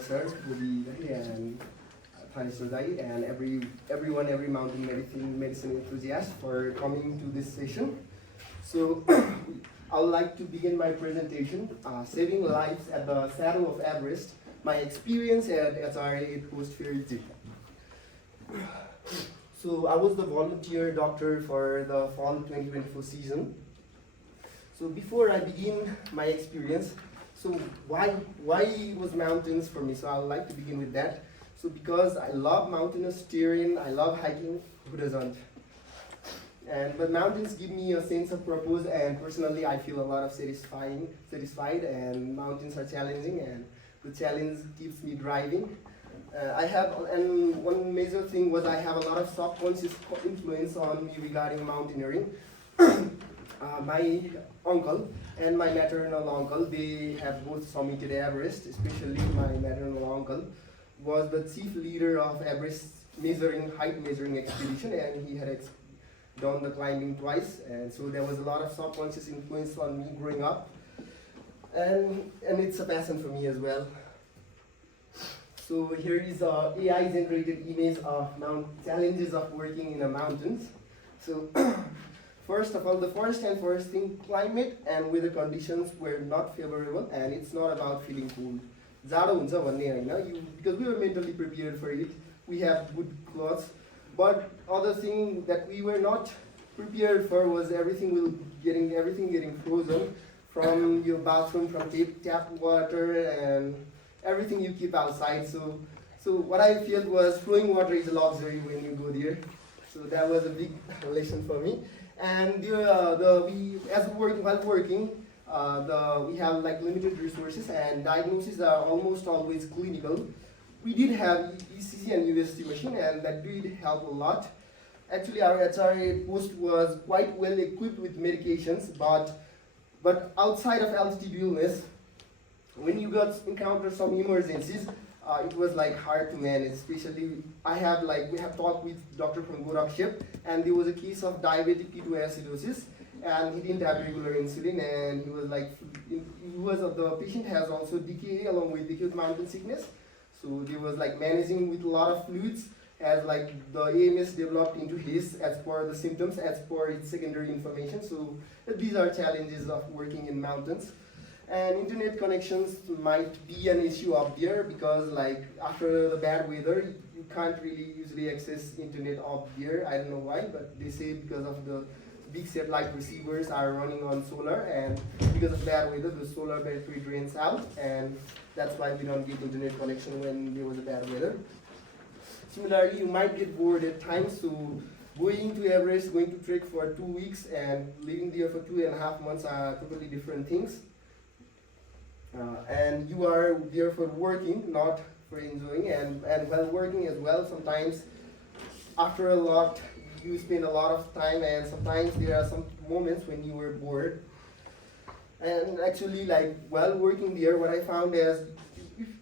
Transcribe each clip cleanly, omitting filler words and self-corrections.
sir, Bobby, and Pheriche, and every mountain medicine enthusiast for coming to this session. So I would like to begin my presentation, saving lives at the saddle of Everest, my experience at HRA post Pheriche. So I was the volunteer doctor for the fall 2024 season. So before I begin my experience, so why was mountains for me? So I would like to begin with that. So because I love mountainous terrain, I love hiking, who doesn't? But mountains give me a sense of purpose, and personally I feel a lot of satisfied, and mountains are challenging, and the challenge keeps me driving. And one major thing was I have a lot of subconscious influence on me regarding mountaineering. My uncle and my maternal uncle, they have both summited Everest, especially my maternal uncle was the chief leader of Everest height measuring expedition, and he had done the climbing twice, and so there was a lot of subconscious influence on me growing up, and it's a passion for me as well. So here is a AI generated image of challenges of working in the mountains. So first of all, the first thing, climate and weather conditions were not favorable, and it's not about feeling cold. Because we were mentally prepared for it, we have good clothes, but other thing that we were not prepared for was everything getting frozen from your bathroom, from tap water, and everything you keep outside. So what I felt was flowing water is a luxury when you go there. So that was a big lesson for me. And while working, we have like limited resources, and diagnoses are almost always clinical. We did have ECG and USG machine, and that did help a lot. Actually, our HRA post was quite well equipped with medications, but outside of altitude illness, when you encounter some emergencies, it was like hard to manage. Especially, we have talked with Dr. from Gorakshep, and there was a case of diabetic ketoacidosis, and he didn't have regular insulin, and the patient has also DKA along with acute mountain sickness. So there was like managing with a lot of fluids, as like the AMS developed into HACE as per the symptoms, as per its secondary information. So these are challenges of working in mountains. And internet connections might be an issue up there, because like after the bad weather, you can't really usually access internet up there. I don't know why, but they say because of the big satellite receivers are running on solar, and because of bad weather, the solar battery drains out, and that's why we don't get internet connection when there was a bad weather. Similarly, you might get bored at times, so going to Everest, going to trek for 2 weeks, and living there for 2.5 months are totally different things. And you are there for working, not for enjoying, and while working as well, sometimes after a lot, you spend a lot of time, and sometimes there are some moments when you were bored. And actually, like while working there, what I found is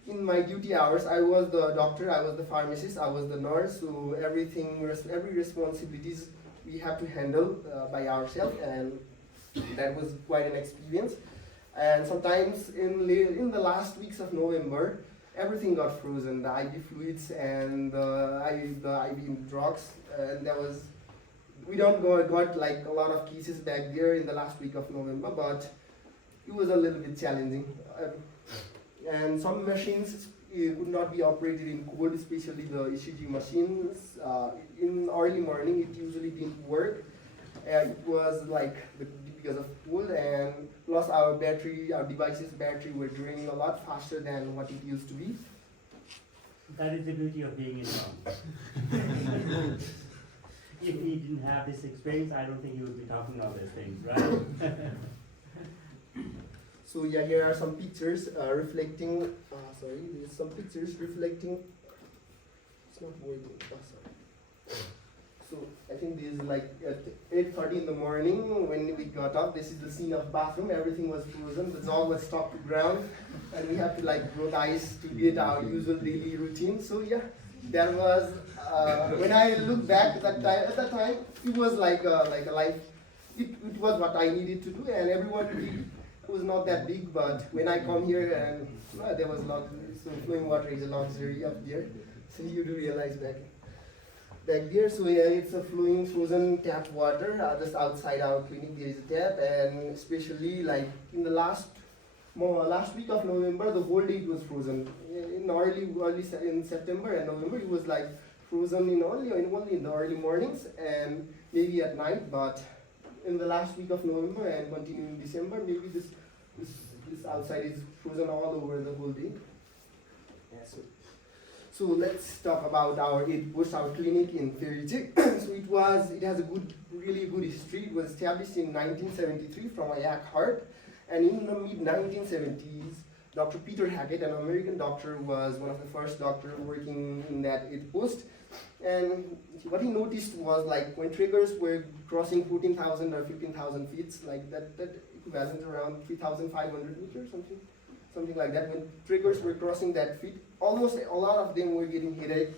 in my duty hours, I was the doctor, I was the pharmacist, I was the nurse, so every responsibilities we have to handle by ourselves, and that was quite an experience. And sometimes in the last weeks of November, everything got frozen, the IV fluids and the IV drugs, and we got like a lot of cases back there in the last week of November, but it was a little bit challenging. And some machines could not be operated in cold, especially the ECG machines. In early morning, it usually didn't work. It was like because of cold, and plus our device's battery were draining a lot faster than what it used to be. That is the beauty of being in town. If he didn't have this experience, I don't think he would be talking all these things, right? So yeah, here are some pictures reflecting. There's some pictures reflecting. It's not working. Sorry. So I think this is like at 8:30 in the morning when we got up. This is the scene of bathroom. Everything was frozen. The dog was stuck to ground, and we have to like broke ice to get our usual daily routine. So yeah, that was when I look back at that time, it was like a life. It was what I needed to do, and everyone did was not that big, but when I come here and there was so flowing water is a luxury up there. So you do realize back there. So yeah, it's a flowing frozen tap water just outside our clinic. There is a tap, and especially like in the last week of November, the whole day it was frozen. In early in September and November, it was like frozen in only in the early mornings and maybe at night. But in the last week of November and continuing December, maybe this outside is frozen all over the whole day. Yeah, so let's talk about our clinic in Pheriche. So it has a really good history. It was established in 1973 from a yak heart, and in the mid 1970s, Dr. Peter Hackett, an American doctor, was one of the first doctors working in that aid post. And what he noticed was like when trekkers were crossing 14,000 or 15,000 feet, like that equivalent around 3,500 meters, something like that. When trekkers were crossing that feet, almost a lot of them were getting headache,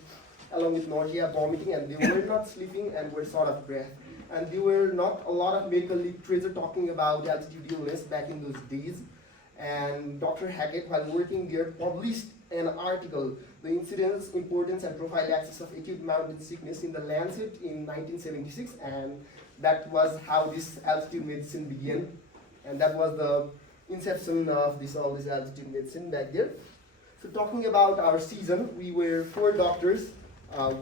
along with nausea, vomiting, and they were not sleeping and were short of breath. And there were not a lot of medical literature talking about altitude illness back in those days. And Dr. Hackett, while working there, published an article, The Incidence, Importance, and Prophylaxis of Acute Mountain Sickness in the Lancet in 1976, and that was how this altitude medicine began. And that was the inception of all this altitude medicine back there. So talking about our season, we were 4 doctors,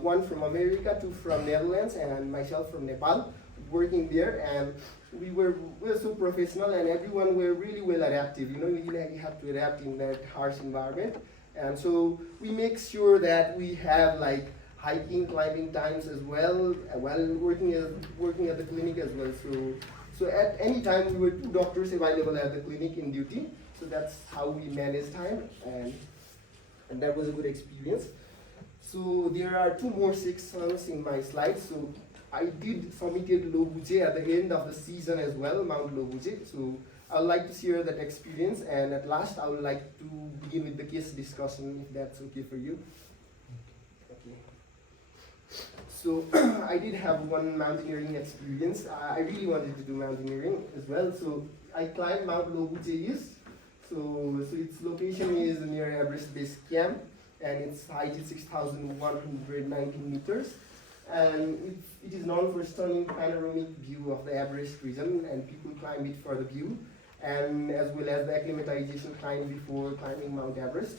one from America, 2 from Netherlands, and myself from Nepal, working there. And we were so professional, and everyone were really well adaptive. You have to adapt in that harsh environment. And so we make sure that we have like hiking, climbing times as well, while working at the clinic as well. So at any time we were 2 doctors available at the clinic in duty. So that's how we manage time, and that was a good experience. So there are 2 more sections in my slides. So I did submitted Lobuche at the end of the season as well, Mount Lobuche. So I would like to share that experience, and at last I would like to begin with the case discussion, if that's okay for you. Okay. So I did have one mountaineering experience. I really wanted to do mountaineering as well. So I climbed Mount Lobuche East. So its location is near Everest Base Camp, and its height is 6,119 meters. And it is known for stunning panoramic view of the Everest region, and people climb it for the view, and as well as the acclimatization climb before climbing Mount Everest.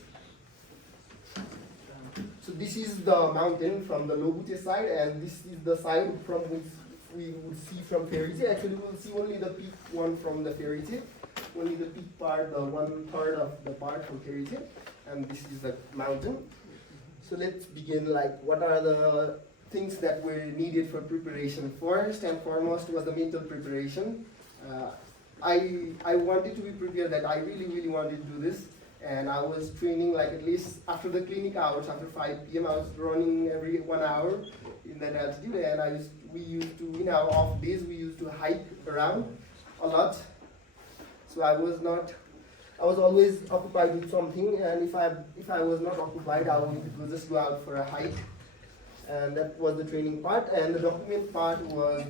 So this is the mountain from the Lobuche side, and this is the side from which we would see from Pheriche. Actually, we will see only the peak one from the Pheriche, only the peak part, the 1/3 of the part from Pheriche, and this is the mountain. So let's begin. Like, what are the things that were needed for preparation? First and foremost was the mental preparation. I wanted to be prepared that I really wanted to do this, and I was training like at least after the clinic hours, after 5 p.m. I was running every 1 hour in that altitude, and we used to, in our off days, we used to hike around a lot. So I was always occupied with something, and if I was not occupied, I would just go out for a hike. And that was the training part, and the document part was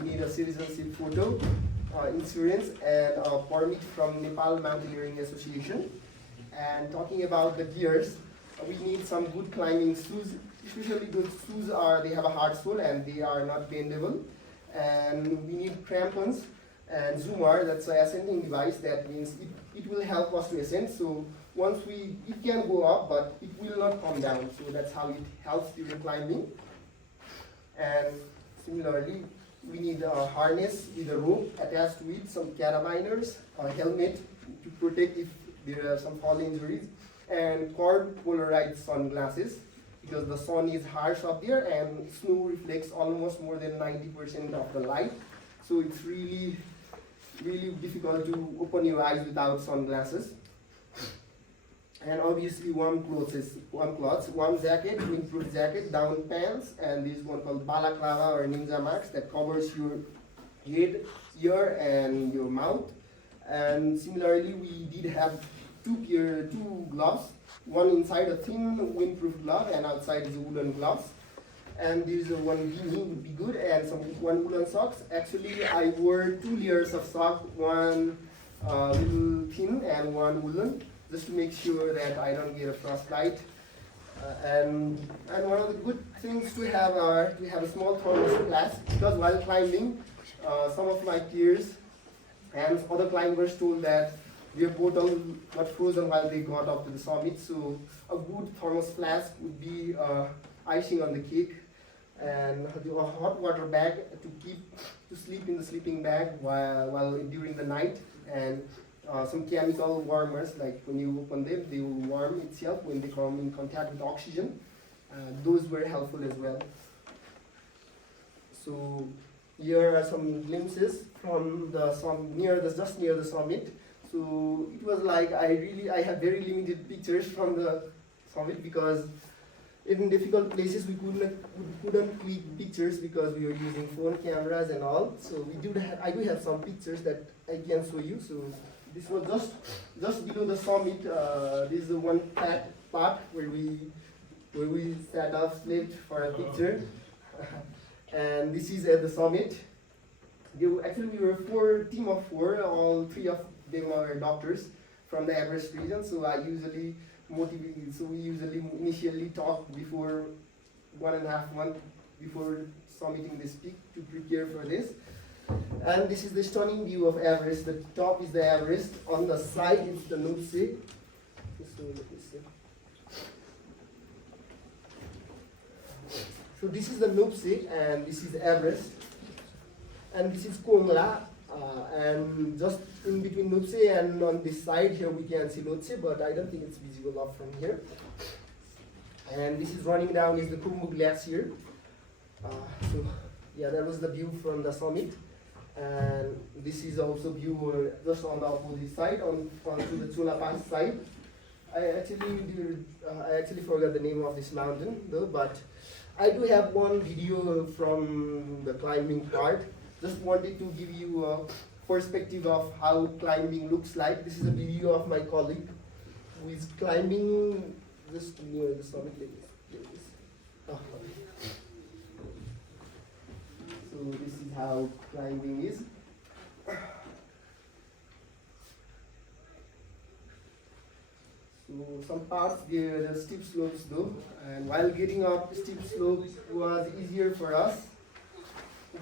we need a citizenship photo, insurance, and a permit from Nepal Mountaineering Association. And talking about the gears, we need some good climbing shoes. Especially good shoes they have a hard sole and they are not bendable. And we need crampons and zoomer, that's an ascending device. That means it will help us to ascend. So it can go up, but it will not come down. So that's how it helps during climbing. And similarly, we need a harness with a rope attached to it, some carabiners, a helmet to protect if there are some fall injuries, and cord polarized sunglasses, because the sun is harsh up there and snow reflects almost more than 90% of the light. So it's really difficult to open your eyes without sunglasses. And obviously warm clothes, warm jacket, windproof jacket, down pants, and this one called balaclava or ninja mask that covers your head, ear, and your mouth. And similarly, we did have two gloves, one inside a thin windproof glove and outside is a woolen gloves. and this one beanie would be good, and one woolen socks. Actually, I wore 2 layers of sock, one little thin and one woolen, just to make sure that I don't get a frostbite. And one of the good things to have are we have a small thermos flask, because while climbing, some of my peers and other climbers told that their bottle got frozen while they got up to the summit. So a good thermos flask would be icing on the cake, and a hot water bag to sleep in the sleeping bag while during the night, and some chemical warmers, like when you open them, they will warm itself when they come in contact with oxygen. Those were helpful as well. So here are some glimpses from the just near the summit. So it was like I had very limited pictures from the summit, because in difficult places we couldn't click pictures because we were using phone cameras and all. So I do have some pictures that I can show you. So this was just below the summit. This is the one flat part where we sat up, slept for a picture. And this is at the summit. Actually, we were a team of 4. All 3 of them are doctors from the Everest region. So we usually initially talk before 1.5 months before summiting this peak to prepare for this. And this is the stunning view of Everest. The top is the Everest. On the side is the Nupse. So this is the Nupse, and this is Everest. And this is Kongla. And just in between Nupse and on this side here we can see Lhotse, but I don't think it's visible up from here. And this is running down is the Khumbu Glacier. So yeah, that was the view from the summit. And this is also view just on the opposite side, onto the Chula Pass side. I actually forgot the name of this mountain though, but I do have one video from the climbing part. Just wanted to give you a perspective of how climbing looks like. This is a video of my colleague who is climbing just near the summit like this. So this is how climbing is. So some parts there the steep slopes though, and while getting up steep slopes was easier for us.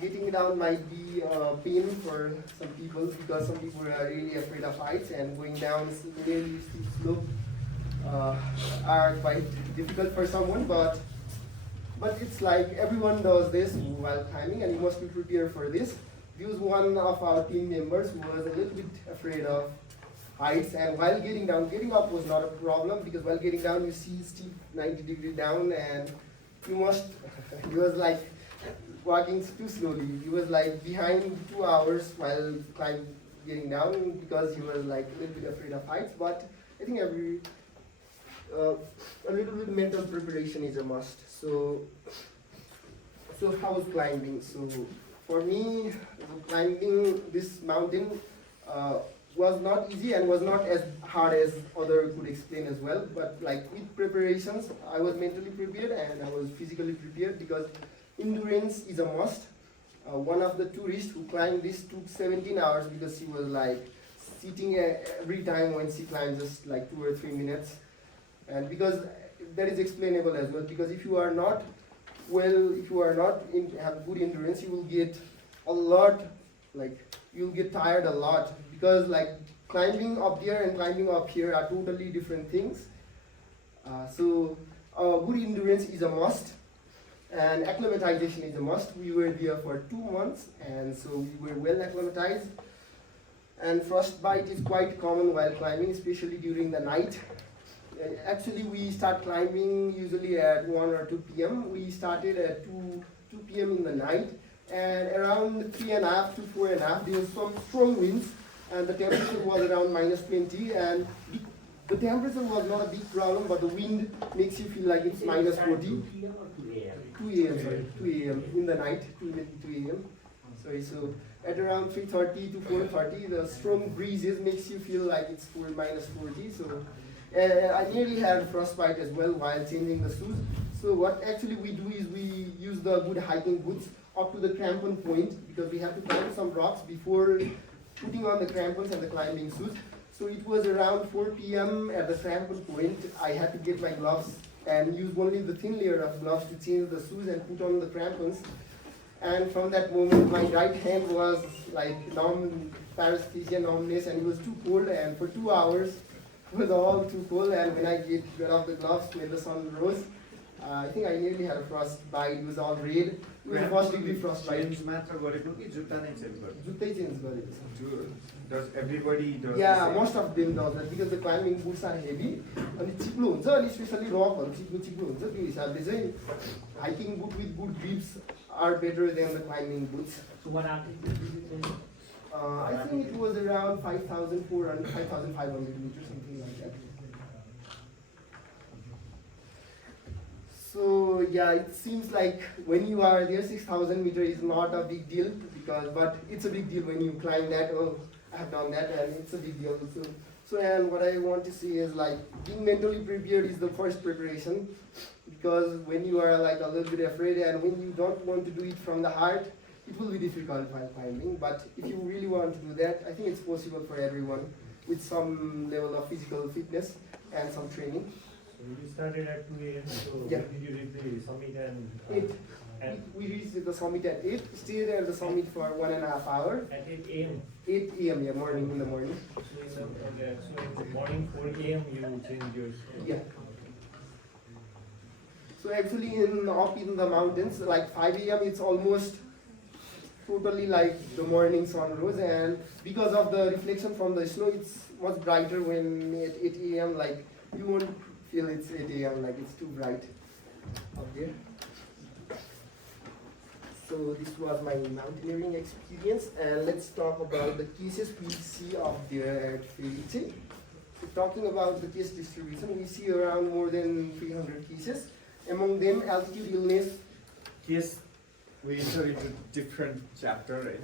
Getting down might be pain for some people, because some people are really afraid of heights, and going down really steep slope are quite difficult for someone, but it's like everyone does this while climbing, and you must be prepared for this. Because one of our team members who was a little bit afraid of heights, and while getting up was not a problem, because while getting down you see steep 90-degree down, and he was like walking too slowly. He was like behind 2 hours while getting down, because he was like a little bit afraid of heights. But I think a little bit mental preparation is a must. So how was climbing? So for me, climbing this mountain was not easy and was not as hard as other could explain as well. But like with preparations, I was mentally prepared and I was physically prepared, because endurance is a must. One of the tourists who climbed this took 17 hours, because she was like sitting every time when she climbed just like 2 or 3 minutes. And because that is explainable as well, because if you are not have good endurance, you will get you'll get tired a lot, because like climbing up there and climbing up here are totally different things. So good endurance is a must. And acclimatization is a must. We were there for 2 months, and so we were well acclimatized. And frostbite is quite common while climbing, especially during the night. Actually, we start climbing usually at 1 or 2 p.m. We started at 2 p.m. in the night, and around 3.5 to 4.5, there was some strong winds, and the temperature was around -20, and the temperature was not a big problem, but the wind makes you feel like it's -40. 2 a.m. in the night, 2 a.m. Sorry, so at around 3:30 to 4:30, the strong breezes makes you feel like it's -40. So I nearly had frostbite as well while changing the shoes. So what actually we do is we use the good hiking boots up to the crampon point, because we have to climb some rocks before putting on the crampons and the climbing shoes. So it was around 4 p.m. at the crampon point. I had to get my gloves and use only the thin layer of gloves to change the shoes and put on the crampons. And from that moment, my right hand was like paresthesia, numbness, and it was too cold. And for 2 hours, it was all too cold. And when I got off the gloves, when the sun rose, I think I nearly had a frostbite. It was all red. It was a first degree frostbite. जुत्तै change गरेको छ. Does everybody does Yeah, most of them does that because the climbing boots are heavy. अनि चिप्लो हुन्छ अनि specially रकहरु चिप्लो हुन्छ त्यो हिसाबले चाहिँ hiking boot with good grips are better than the climbing boots. So what altitude? I think it was around 5,400, 5,500 meters, something like that. So yeah, it seems like when you are there, 6,000 meters is not a big deal but it's a big deal when you climb that. Oh, I have done that, and it's a big deal. So and what I want to say is like being mentally prepared is the first preparation, because when you are like a little bit afraid and when you don't want to do it from the heart, it will be difficult while climbing. But if you really want to do that, I think it's possible for everyone with some level of physical fitness and some training. So you started at 2 a.m. So Yeah. when did you reach the summit and? 8. We reached the summit at 8. Stayed at the summit for 1.5 hours. At 8 a.m. 8 a.m. Yeah, morning in the morning. So in the morning 4 a.m. you changed your. Yeah. So actually up in the mountains, like 5 a.m. it's almost totally like the morning sun rose, and because of the reflection from the snow, it's much brighter when at 8 a.m. like you won't feel it's 8 a.m. like it's too bright up there. So this was my mountaineering experience, and let's talk about the cases we see up there at Pheriche. So talking about the case distribution, we see around more than 300 cases. Among them, altitude illness. Yes, we enter into different chapter, right?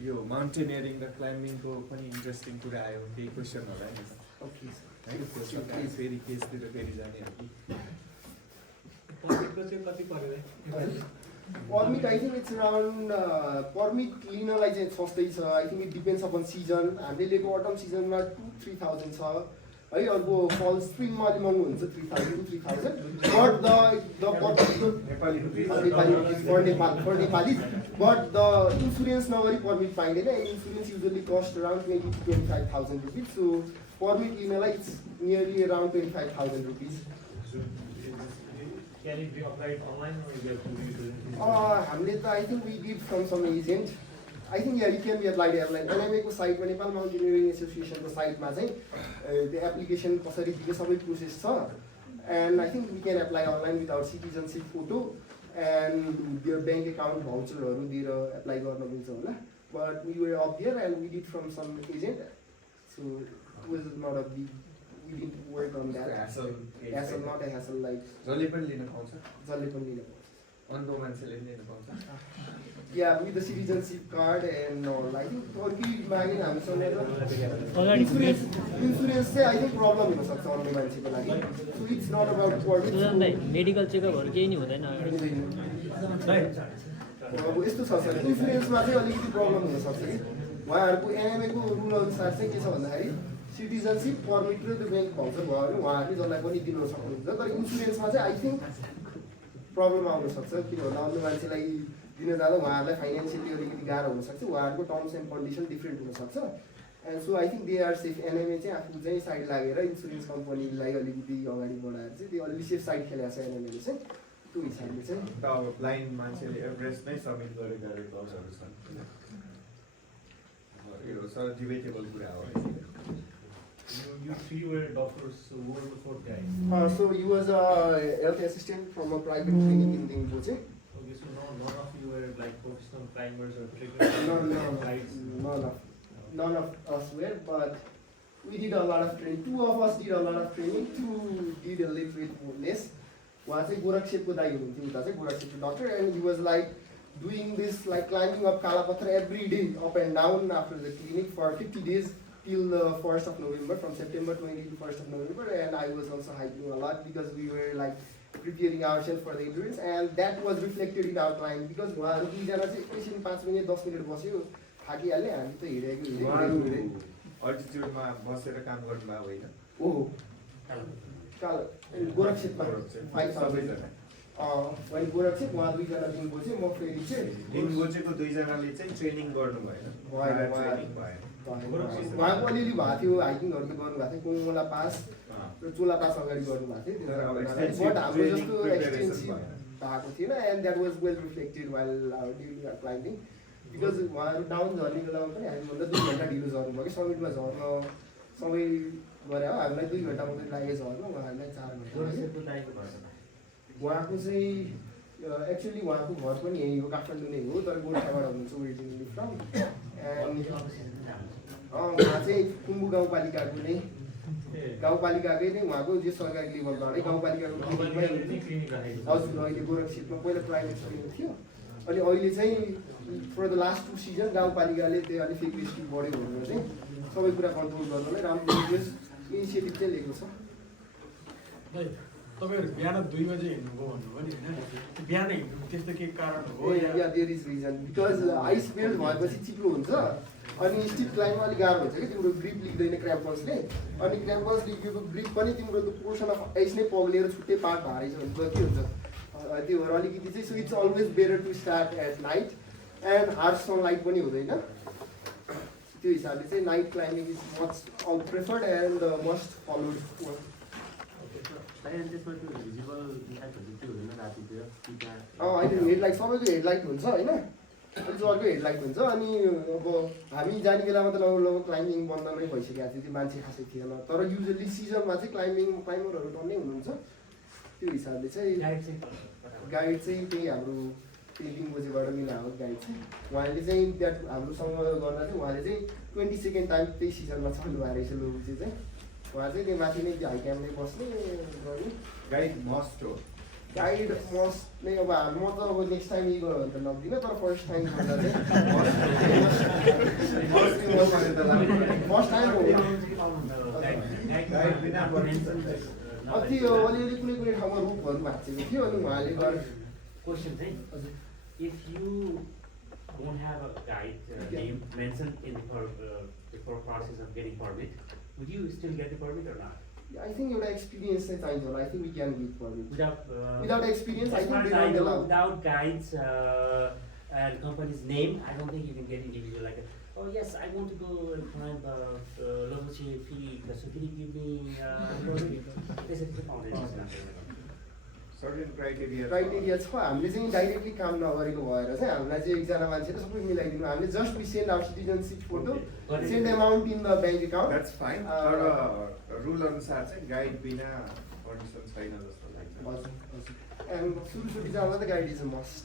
Yo, mountaineering, the climbing ko pani interesting कुरा आयो केही question होला नि Okay. है त्यो सबै फेरि केसतिर फेरि जाने हो कि Permit चाहिँ कति पर्यो है? Permit, I think it's around permit लिनलाई चाहिँ सस्तै छ. I think it depends upon season. हामीले लिएको autumn season मा 2-3,000 छ. है अर्को fall spring मा अलि महँगो हुन्छ 3,000. But the Nepali for Nepali, but the insurance नगरी permit पाइँदैन. Insurance usually cost around 20 to 25,000 rupees. So permit लिनलाई it's nearly around 25,000 rupees. Can it be applied online or you have to do it? हामीले त I think we did from some agent. I think yeah, it can be applied online. NMA को साइटमा Nepal mountaineering एसोसिएसनको साइटमा चाहिँ the application कसरी दिने सबै process छ. And I think we can apply online with our citizenship photo and their bank account voucherहरू दिएर apply गर्न मिल्छ होला. But we were up there and we did from some agent. So it was not a big, we didn't work on that. Hassle, not a hassle like जसले पनि लिन पाउँछ जसले पनि लिन पाउँछ. अन्धो मान्छेले पनि लिन पाउँछ Yeah, with the citizenship card and all. I think Turkey magin insurance say I think problem हुन सक्छ अन्य मान्छेको लागि. So it's not about सुजन भाइ मेडिकल चेकअपहरु केही नि हुँदैन अब यस्तो छ सर इन्सुरेन्समा चाहिँ अलिकति प्रब्लम हुन सक्छ कि उहाँहरुको एनएमए को रुल अनुसार चाहिँ के छ भन्दाखेरि सिटिजनशिप परमिट र त्यो बैंक भाउचर भयो भने उहाँहरुले जसलाई पनि दिन सक्नुहुन्छ. तर इन्सुरेन्समा चाहिँ आई थिंक प्रब्लम आउन सक्छ किनभने अन्य मान्छेलाई दिन जाँदा उहाँहरुलाई फाइनान्शियली अलिकति गाह्रो हुन सक्छ. उहाँहरुको टर्म्स एन्ड कन्डिसन डिफरेन्ट हुन सक्छ. And so I think they are safe. NMA चाहिँ आफू चाहिँ साइड लागेर इन्सुरेन्स कम्पनीलाई अलिकति अगाडि बढाएर चाहिँ त्यो अलि सेफ साइड खेलेको छ एनएमएले चाहिँ. त्यो हिसाबले चाहिँ अब ब्लाइन्ड मान्छेले एभरेस्ट नै सब्मिट गरेका रिपोर्ट्सहरु छन्. यो सर डिबेटेबल कुरा हो. You three were doctors, so who were the fourth guy? So he was a health assistant from a private clinic in Dingboche. Okay, so none of you were like professional climbers or trekkers? None of us were, but we did a lot of training. Two of us did a lot of training. Two did a little bit less. One was Gorakshepko Dai hunthyo, uta chai Gorakshepko doctor, and he was like doing this like climbing up Kalapatra every day, up and down after the clinic for 50 days. Till the 1st of November, from September 20 to 1st of November, and I was also hiking a lot because we were like preparing ourselves for the endurance, and that was reflected in our climb because उहाँहरू दुईजना चाहिँ एकैछिन 5 minute 10 minute बस्यो थाकिहाल्यो हामी त हिँडेको अल्टिट्युडमा बसेर काम गर्नुभयो होइन ओहो काल गोरक्षेपमा 5000 अनि गोरक्षेप उहाँ दुईजना दिनको चाहिँ म फेरि चाहिँ दिनको चाहिँ दुईजनाले चाहिँ ट्रेनिङ गर्नु भएन ट्रेनिङ भएन उहाँको अलिअलि भएको थियो हाइकिङहरू त गर्नुभएको थियो कोमला पास र चोला पास अगाडि गर्नुभएको थियो बट हाम्रो जस्तो एक्सटेन्सिभ भएको थिएन and that was well reflected while during climbing because उहाँहरू डाउन झर्ने बेलामा पनि हामीभन्दा 2 घन्टा ढिलो झर्नुभयो कि समिटमा झर्न समय गरे हो हामीलाई 2 घन्टा मात्रै लाग्यो झर्न उहाँहरूलाई 4 घन्टा उहाँको चाहिँ एक्चुअली उहाँको घर पनि यहीँ हो काठमाडौँ नै हो तर गोर्खाबाट हुनुहुन्छ ओरिजिनली फ्रम एन्ड उहाँ चाहिँ कुम्बु गाउँपालिकाको नै गाउँपालिकाकै नै उहाँको जो सरकारी लेभलबाटै गाउँपालिकाको हजुर अहिले गोरक्षेपमा पहिला प्राइभेट स्कुलमा थियो अनि अहिले चाहिँ फर द लास्ट 2 सिजन गाउँपालिकाले त्यो अलिक फेक रेस्क्यु बढ्यो भनेर चाहिँ सबै कुरा कन्ट्रोल गर्नलाई राम्रो इनिसिएटिभ चाहिँ लिएको छ तपाईहरु बिहान 2 बजे हिँड्नुभयो भन्नुभयो नि हैन बिहान हिँड्नु त्यस्तो के कारण हो या there is reason because ice melt भएपछि चिप्लो हुन्छ अनि स्टिप क्लाइम्बमा अलिक गाह्रो हुन्छ कि तिम्रो ग्रिप लिक्दैन क्र्याम्पल्सले अनि क्र्याम्पल्स लिकेको ग्रिप पनि तिम्रो त्यो पोर्सन अफ आइस नै पग्लेर छुट्टै पार्ट भएर हुन्छ के हुन्छ त्यो भएर अलिकति चाहिँ so it's always better to start at night and harsh sunlight पनि हुँदैन त्यो हिसाबले चाहिँ night climbing is much preferred and must followed अहिले हेडलाइट सबैको हेडलाइट हुन्छ होइन अलिक अर्को हेडलाइट हुन्छ अनि अब हामी जाने बेलामा त लगभग क्लाइम्बिङ बन्द नै भइसकेको थियो त्यो मान्छे खासै थिएन तर युजली सिजनमा चाहिँ क्लाइम्बरहरू टन्नै हुनुहुन्छ त्यो हिसाबले चाहिँ गाइड चाहिँ त्यही हाम्रो त्यही 3 बजेबाट मिलाएको गाइड चाहिँ उहाँले चाहिँ द्याट हाम्रोसँग गर्दा चाहिँ उहाँले चाहिँ 20 सेकेन्ड टाइम त्यही सिजनमा चल्नु भएको रहेछ लोबुचे चाहिँ उहाँ चाहिँ त्यो माथि नै हाई क्याम्पमै बस्ने गर्ने गाइड मस्ट हो गाइड मस्ट नै अब म त अब नेक्स्ट टाइम यही गऱ्यो भने त लग्दिनँ तर फर्स्ट टाइम गर्दा चाहिँ फर्स्ट टाइम हो अति अलिअलि कुनै ठाउँमा रुखहरू भाँचेको थियो अनि उहाँले गरेर Question thing, if you don't have a guide name mentioned in the process of getting permit, would you still get the permit or not? I think एउटा एक्सपिरियन्स चाहिँ चाहिन्छ होला I think we can get permit. Without Without experience, I as think far they as I don't know, allow. without guides and company's name, I don't think you can get individual like, oh yes, I want to go and climb Lobuche Peak, so can you give me permit? This is the foundation. Certain criteria छ हामीले चाहिँ directly काम नगरेको भएर चाहिँ हामीलाई चाहिँ एकजना मान्छेले सबै मिलाइदिनु हामीले just we send our citizenship photo send amount in the bank account that's fine तर रुल अनुसार चाहिँ गाइड बिना कन्डिसन छैन जस्तो लाग्छ हजुर एन्ड सुरुचोटि चाहिँ हामीलाई त गाइड इज अ मस्ट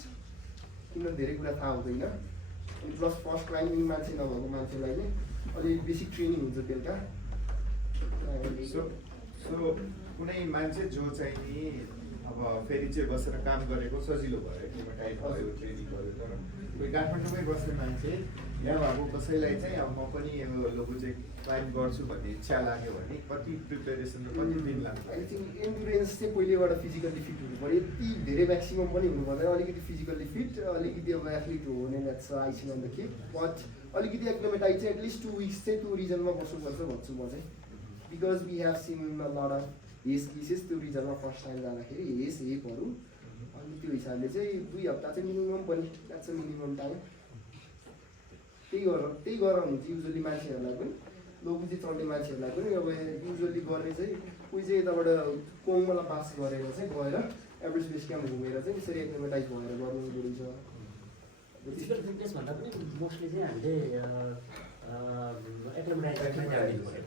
किनभने धेरै कुरा थाहा हुँदैन अनि प्लस फर्स्ट क्लाइम्बिङ मान्छे नभएको मान्छेलाई नै अलिक बेसिक ट्रेनिङ हुन्छ बेलुका सो कुनै मान्छे जो चाहिँ नि अब फेरि चाहिँ बसेर काम गरेको सजिलो भयो एक्लिमेटाइज भयो ट्रेनिङ भयो तर कोही काठमाडौँमै बस्ने मान्छे या अब कसैलाई चाहिँ अब म पनि अब लोगो चाहिँ क्लाइम्ब गर्छु भन्ने इच्छा लाग्यो भने कति प्रिपेरेसन र कति दिन लाग्छ आई थिङ्क एन्डुरेन्स चाहिँ पहिलेबाट फिजिकल्ली फिट हुनु पऱ्यो यति धेरै म्याक्सिमम् पनि हुनु पर्दैन अलिकति फिजिकल्ली फिट अलिकति अब एथलिट हो भने that's icing on the cake but अलिकति एक्लिमेटाइज चाहिँ एटलिस्ट 2 विक्स चाहिँ त्यो रिजनमा बस्नुपर्छ भन्छु म चाहिँ because we have seen a lot of हेस cases त्यो रिजनमा फर्स्ट टाइम जाँदाखेरि हेस हेपहरू अनि त्यो हिसाबले चाहिँ 2 हप्ता चाहिँ मिनिमम पनि द्याट्स अ मिनिमम टाइम त्यही गरेर हुन्छ युजली मान्छेहरूलाई पनि लोगु चाहिँ चढ्ने मान्छेहरूलाई पनि अब युजली गर्ने चाहिँ कोही चाहिँ यताबाट कोङमला पास गरेर चाहिँ गएर एभरेस्ट बेस क्याम्प घुमेर चाहिँ त्यसरी एक्लिमेटाइज भएर गर्नु रहेछ फिजिकल फिटनेस भन्दा पनि मोस्टली चाहिँ हामीले एक्लिमेटाइज गर्न जानु पर्यो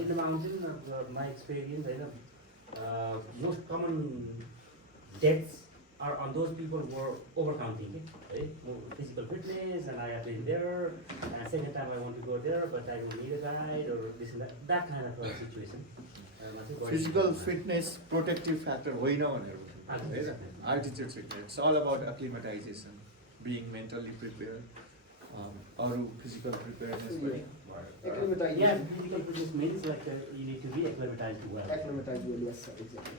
in the mountain, my experience, most common deaths are on those people who are overcounting it, right? Physical fitness, and I have been there, and second time I want to go there, but I don't need a guide or this and that kind of a situation. Physical fitness, protective factor, होइन भनेर altitude sickness. It's all about acclimatization, being mentally prepared, अरू physical preparedness पनि Acclimatization. Yeah, physical fitness means like you need to be acclimatized well. Acclimatized well, yes, sir, exactly.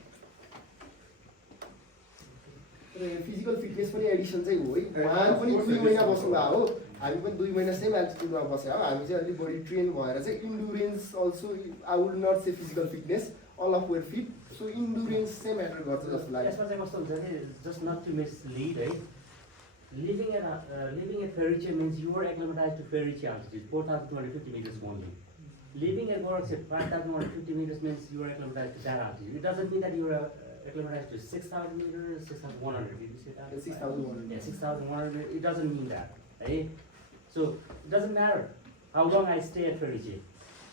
Physical fitness पनि Edison चाहिँ हो है। उहाँ पनि 2 महिना बस्नुभएको हो, हामी पनि 2 महिना सेम एल्टिट्युडमा बसेँ हो। हामी चाहिँ अलिक बढी ट्रेन भएर चाहिँ endurance also I would not say physical fitness, all of we're fit, so endurance चाहिँ म्याटर गर्छ जस्तो लाग्छ। यसमा चाहिँ कस्तो हुन्छ कि जस्ट नट टु मिसलिड है, living at Pheriche means you are acclimatized to Pheriche altitude 4,250 meters only. Living at Gorakh at 5,150 meters means you are acclimatized to that altitude. It doesn't mean that you are acclimatized to 6,000 meters, 6,100. Did you say that? 6,100. Yeah, 6,100. It doesn't mean that, right? So it doesn't matter how long I stay at Pheriche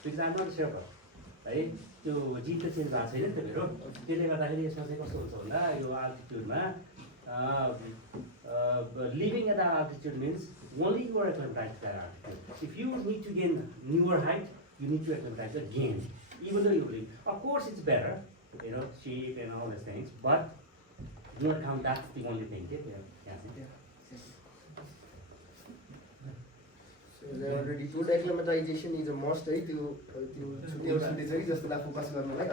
because I'm not a Sherpa, right? त्यो zip त change भएको छैन नि त मेरो, त्यसले गर्दाखेरि यसमा चाहिँ कस्तो हुन्छ भन्दा यो अल्टिट्युडमा living at that altitude means only you are acclimatized to that altitude. If you need to gain newer height, you need to acclimatize again. Even though you live, of course it's better, you know, shape and all these things, but do not count that's the only thing. So they already told acclimatization is a must है, त्यो छुट्टै चाहिँ जस्तोलाई focus गर्नलाई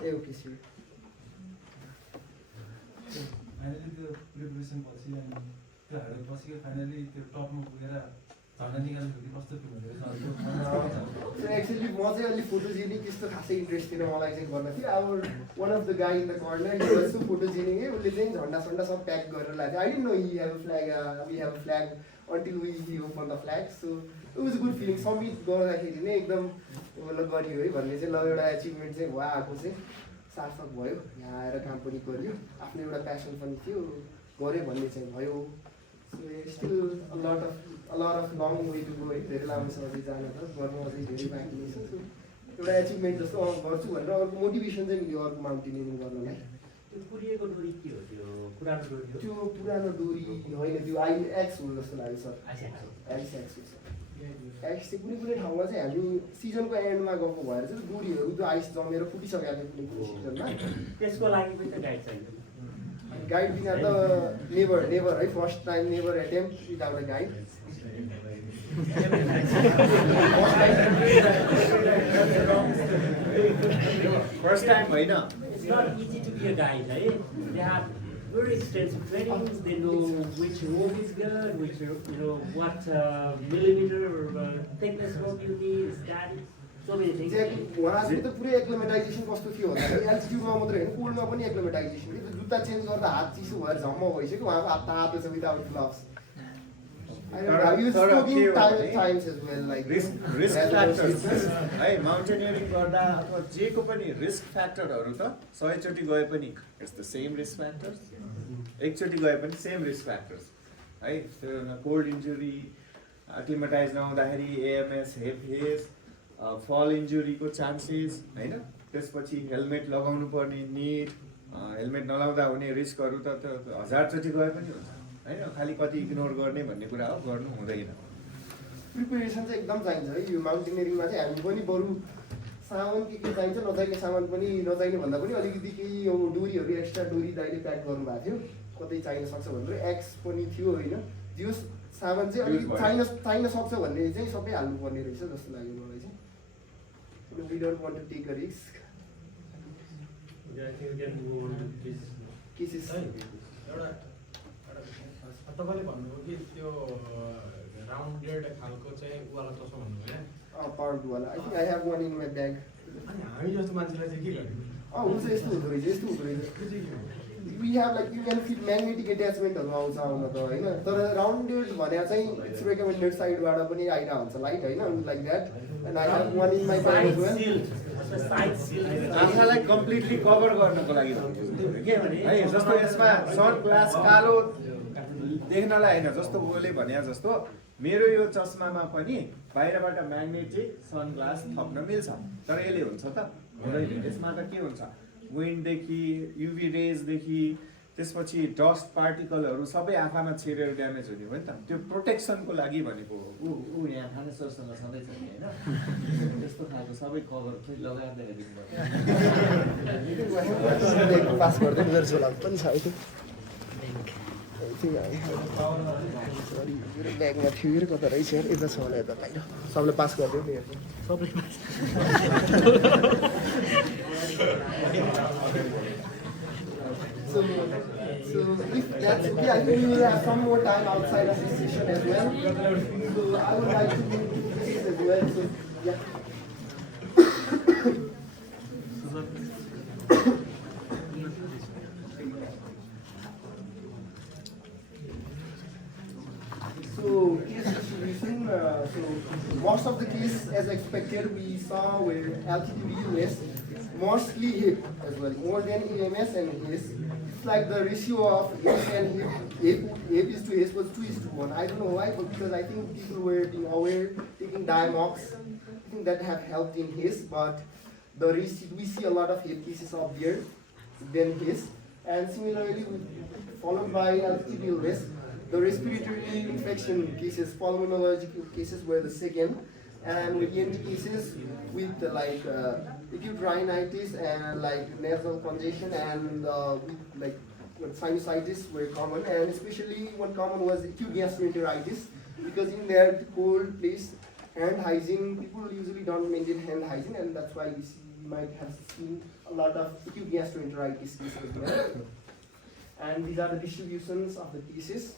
ए okay sure. Finally त्यो preparation पछि अनि त्यो hard पछि फाइनली त्यो टपमा पुगेर झन्डा निकाल्दाखेरि कस्तो फिल हुँदैछ? एक्चुअली म चाहिँ अलि फोटोजेनिक त्यस्तो खासै इन्ट्रेस्ट थिएन मलाई चाहिँ गर्न थियो। अब वान of the guy in the corner he was so photogenic है, उसले चाहिँ झन्डा सन्डा सब प्याक गरेर लाथ्यो। I didn't know we have a flag until we open the flag, so it was good feeling. Submit गर्दाखेरि नै एकदम गरियो है भन्ने चाहिँ ल एउटा एचिभमेन्ट चाहिँ भयो, आएको चाहिँ सार्थक भयो। यहाँ आएर काम पनि गरियो, आफ्नो एउटा प्यासन पनि थियो, गऱ्यो भन्ने चाहिँ भयो। So still a lot of long way to go है, धेरै लामो छ अझै जान त, गर्न अझै धेरै बाँकी नै छ। सो एउटा एचिभमेन्ट जस्तो गर्छु भनेर अर्को मोटिभेसन चाहिँ मिल्यो अर्को माउन्टेनियरिङ गर्नलाई। त्यो कुरिएको डोरी के हो? त्यो पुरानो डोरी हो? त्यो पुरानो डोरी होइन, त्यो एक्स हो जस्तो लाग्यो सर। एक्स हो सर। एक्स चाहिँ कुनै कुनै ठाउँमा चाहिँ हामी सिजनको एन्डमा गएको भएर चाहिँ डोरीहरू त्यो आइस जमेर फुटिसकेको थियो कुनै कुनै सिजनमा। त्यसको लागि पनि त गाइड चाहिन्छ। गाइड बिना त नेभर है, first time never attempt without a guide. First time होइन। It's not easy to be a guide, right? They have very extensive trainings. They know which rope is good, which what millimeter or thickness rope you need. That so many things. उहाँको त पुरै एक्लिमेटाइजेसन कस्तो थियो भन्दाखेरि एल्टिट्युडमा मात्रै होइन, कोल्डमा पनि एक्लिमेटाइजेसन थियो। जुत्ता चेन्ज गर्दा हात चिसो भएर झम्म भइसक्यो, उहाँको हात तातो छ विदाउट ग्लोभ्स। रिस्क फ्याक्टर्स है, माउन्टेनियरिङ गर्दा अथवा जेको पनि रिस्क फ्याक्टरहरू त 100 चोटि गए पनि it's the same risk factors, एकचोटि गए पनि सेम रिस्क फ्याक्टर्स है। त्यो कोल्ड इन्जुरी, एक्लिमेटाइज नहुँदाखेरि एएमएस, हेपेस, फल इन्जुरीको चान्सेस होइन, त्यसपछि हेलमेट लगाउनु पर्ने निड, हेलमेट नलाउँदा हुने रिस्कहरू त 1000 चोटि गए पनि हुन्छ होइन, खालि कति इग्नोर गर्ने भन्ने कुरा हो, गर्नु हुँदैन। प्रिपेरेसन चाहिँ एकदम चाहिन्छ है यो माउन्टेनियरिङमा चाहिँ। हामी पनि बरु सामान के चाहिन्छ, नचाहिने सामान पनि नचाहिने भन्दा पनि अलिकति केही यो डोरीहरू एक्स्ट्रा डोरी दाइले प्याक गर्नुभएको थियो, कतै चाहिन सक्छ भनेर। एक्स पनि थियो होइन, जो सामान चाहिँ अलिक चाहिन सक्छ भन्ने चाहिँ सबै हाल्नुपर्ने रहेछ जस्तो लाग्यो मलाई चाहिँ। We don't want to take a risk. Cases. तपाईँले भन्नुभयो कि त्यो राउन्डेड खालको चाहिँ वाला चस्मा भन्नुभयो होइन? पाउडरवाला। I think I have one in my bag. अनि हामी जस्तो मान्छेलाई चाहिँ के गर्नु? हुन्छ, यस्तो हुँदो रहेछ, यस्तो हुँदो रहेछ। We have like you can fit magnetic एट्याचमेन्टहरू आउँछ आउन त होइन, तर राउन्डेड भने चाहिँ इट्स रेकमेन्डेड साइडबाट पनि आइरहेको हुन्छ लाइट होइन, like that. And I have one in my bag as well. आँखालाई कम्प्लिटली कभर गर्नको लागि के भने है, जस्तो यसमा सनग्लास कालो देख्नलाई होइन, जस्तो उसले भने जस्तो मेरो यो चस्मामा पनि बाहिरबाट म्याग्नेटिक सनग्लास थप्न मिल्छ, तर यसले हुन्छ त हुँदैन। यसमा त के हुन्छ, विन्डदेखि युभी रेजदेखि त्यसपछि डस्ट पार्टिकलहरू सबै आँखामा छिरेर ड्यामेज हुने हो नि त। त्यो प्रोटेक्सनको लागि भनेको ऊ यहाँ थानेश्वरसँग सधैँ छ नि होइन, त्यस्तो खालको सबै कभर लगाएर दिनुपर्छ। पास गर्दै पनि छ। I think I have sorry मेरो ब्यागमा थियो कि कता रहेछ यार यता छ होला यता बाहिर सबले पास गरिदियो नि हेर्नु सबले पास So if that's okay, I think we will have some more time outside of this session as well. So I would like to do this as well. So yeah. So case distribution. So most of the cases, as expected, we saw were altitude illness, mostly HAPE as well, more than EMS and HACE. It's like the ratio of HAPE and HAPE is to HACE was 2:1. I don't know why, but because I think people were being aware, taking Diamox. I think that have helped in HACE, but the we see a lot of HAPE cases out there than HACE. And similarly, followed by altitude illness, the respiratory infection cases, pulmonological cases were the second, and ENT cases with acute rhinitis and like nasal congestion and with sinusitis were common, and especially one common was acute gastroenteritis, because in their cold place, hand hygiene, people usually don't maintain hand hygiene, and that's why we might have seen a lot of acute gastroenteritis cases as well. And these are the distributions of the cases.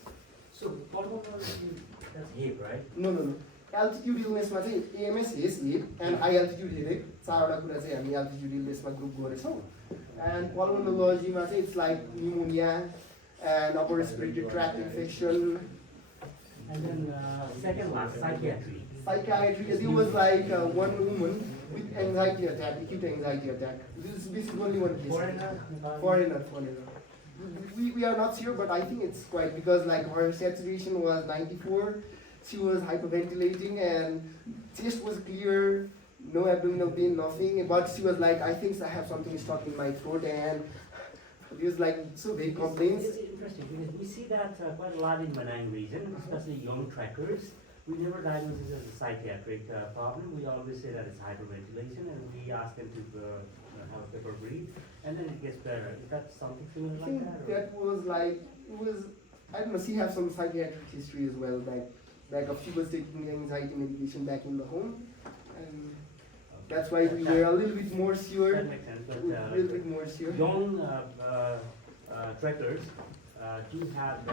So pulmonology, that's HAPE, right? No. Altitude illness मा चाहिँ AMS, HACE, HAPE and high altitude headache चारवटा कुरा चाहिँ हामी altitude illness मा group गरेछौँ. And pulmonology मा चाहिँ it's like pneumonia and upper respiratory tract infection. And then second one, psychiatry. Psychiatry, it was like one woman with anxiety attack, acute anxiety attack. This is only one case. Foreigner. We are not sure, but I think it's quite, because like her saturation was 94, she was hyperventilating and chest was clear, no abdominal pain, nothing, but she was like, I think I have something stuck in my throat, and it was like so vague complaints. It's interesting because we see that quite a lot in Manang region, especially young trackers. We never diagnose it as a psychiatric problem. We always say that it's hyperventilation, and we ask them to have a paper breathe, and then it gets better. Is that something similar I like think that? or- that was like, it was, I don't know, she has some psychiatric history as well, like she was taking anxiety medication back in the home, and that's why we were a little bit more sure, That makes sense, but a little bit more sure. young trackers do have a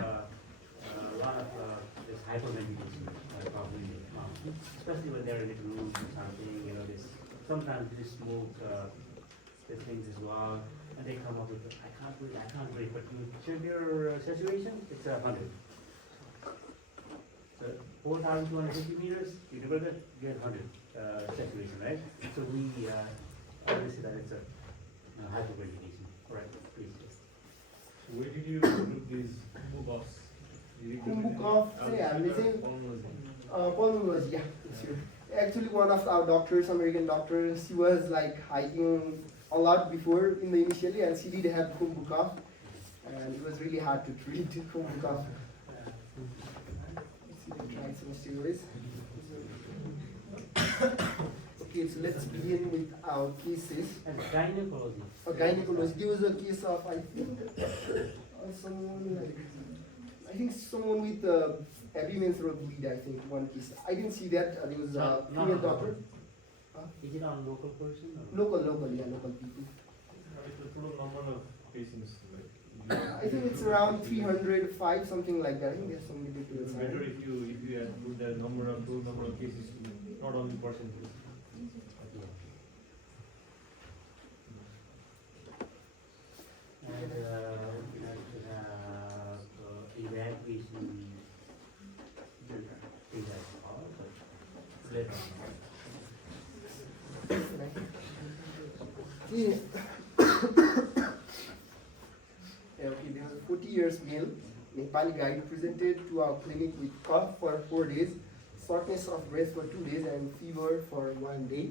lot of this hyperventilation problem, especially when they're in a room or something. You know, sometimes they smoke these things as well, and they come up with I can't breathe. But you check your saturation, it's 100. So 4,250 meters, you never get 100 saturation, right? So we always say that it's a hyperventilation. All right, please. Where did you do these move-offs? Kumbukov चाहिँ हामीले चाहिँ pulmonology, yeah, sure. Actually, one of our doctors, American doctors, she was like hiking a lot before in the initially, and she did have Kumbukov, and it was really hard to treat Kumbukov. She tried some steroids. Okay, so let's begin with our cases. And gynecology. For gynecology, there was a case of someone with heavy menstrual bleed. I think one case. I didn't see that. There was a female doctor. Is it on local person? Or? Local people. The total number of patients, I think it's around 305, something like that. I think there's some ridiculous. it's better if you had put the total number of cases, not only percentage. And evacuation. Yeah, okay, there was a 40 years male, Nepali guy, presented to our clinic with cough for 4 days, shortness of breath for 2 days, and fever for 1 day.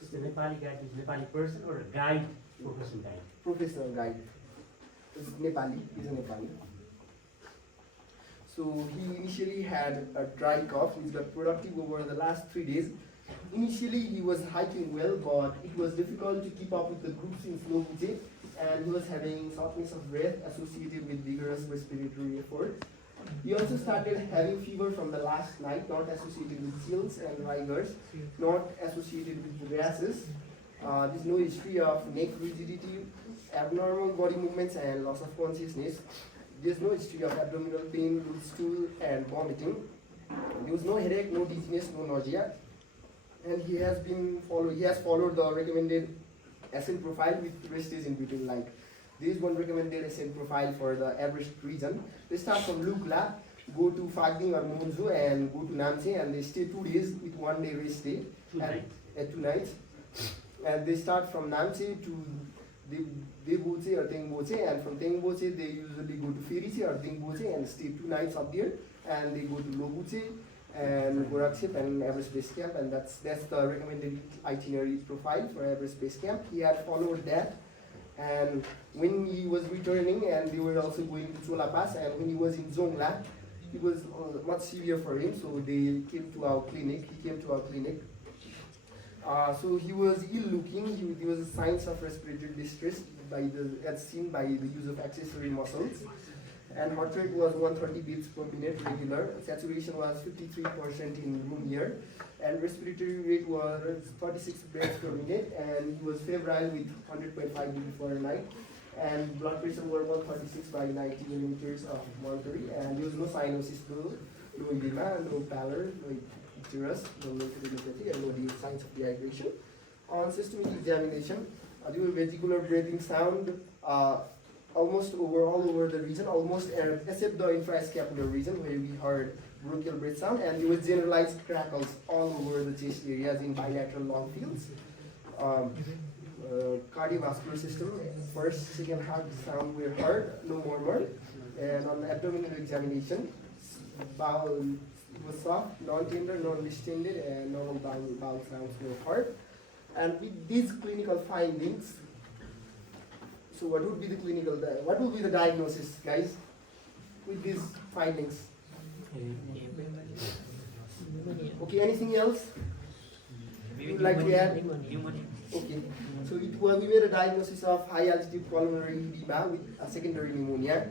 So the Nepali guide is Nepali person or a guide, professional guide? Professional guide. This is Nepali, he's a Nepali. So he initially had a dry cough, he's got productive over the last 3 days, Initially, he was hiking well, but it was difficult to keep up with the groups in slow Buche, and he was having shortness of breath associated with vigorous respiratory effort. He also started having fever from the last night, not associated with chills and rigors, not associated with rashes. There's no history of neck rigidity, abnormal body movements, and loss of consciousness. There's no history of abdominal pain, loose stool, and vomiting. There was no headache, no dizziness, no nausea. And he has followed the recommended ascent profile with rest days in between. Like there is one recommended ascent profile for the Everest region. They start from Lukla, go to Phagding or Monzu, and go to Namche, and they stay 2 days with 1 day rest day. 2 nights. 2 nights. And they start from Namche to Deboche or Tengboche, and from Tengboche they usually go to Pheriche or Dingboche and stay 2 nights up there, and they go to Lobuche and Gorakshep and Everest Base Camp, and that's the recommended itinerary profile for Everest Base Camp. He had followed that, and when he was returning, and they were also going to Chola Pass, and when he was in Zongla, it was much severe for him, so they came to our clinic. He came to our clinic. So he was ill-looking. There was signs of respiratory distress as seen by the use of accessory muscles. And heart rate was 130 beats per minute regular. Saturation was 53% in room air, and respiratory rate was 36 breaths per minute. And he was febrile with 100.5 degree Fahrenheit, and blood pressure was 136 by 90 millimeters of mercury. And there was no cyanosis, no edema, no pallor, no icterus, no lymphadenopathy, and no signs of dehydration. On systemic examination, there was vesicular breathing sound almost all over the region, except the infrascapular region where we heard bronchial breath sound, and there was generalized crackles all over the chest areas in bilateral long fields. Cardiovascular system, first, second heart sound were heard, no murmur. And on abdominal examination, bowel was soft, non-tender, non-distended, and normal bowel sounds were heard. And with these clinical findings, so what would be the diagnosis, guys, with these findings? Okay, anything else you would like to add? Okay, so we made a diagnosis of high altitude pulmonary edema with a secondary pneumonia.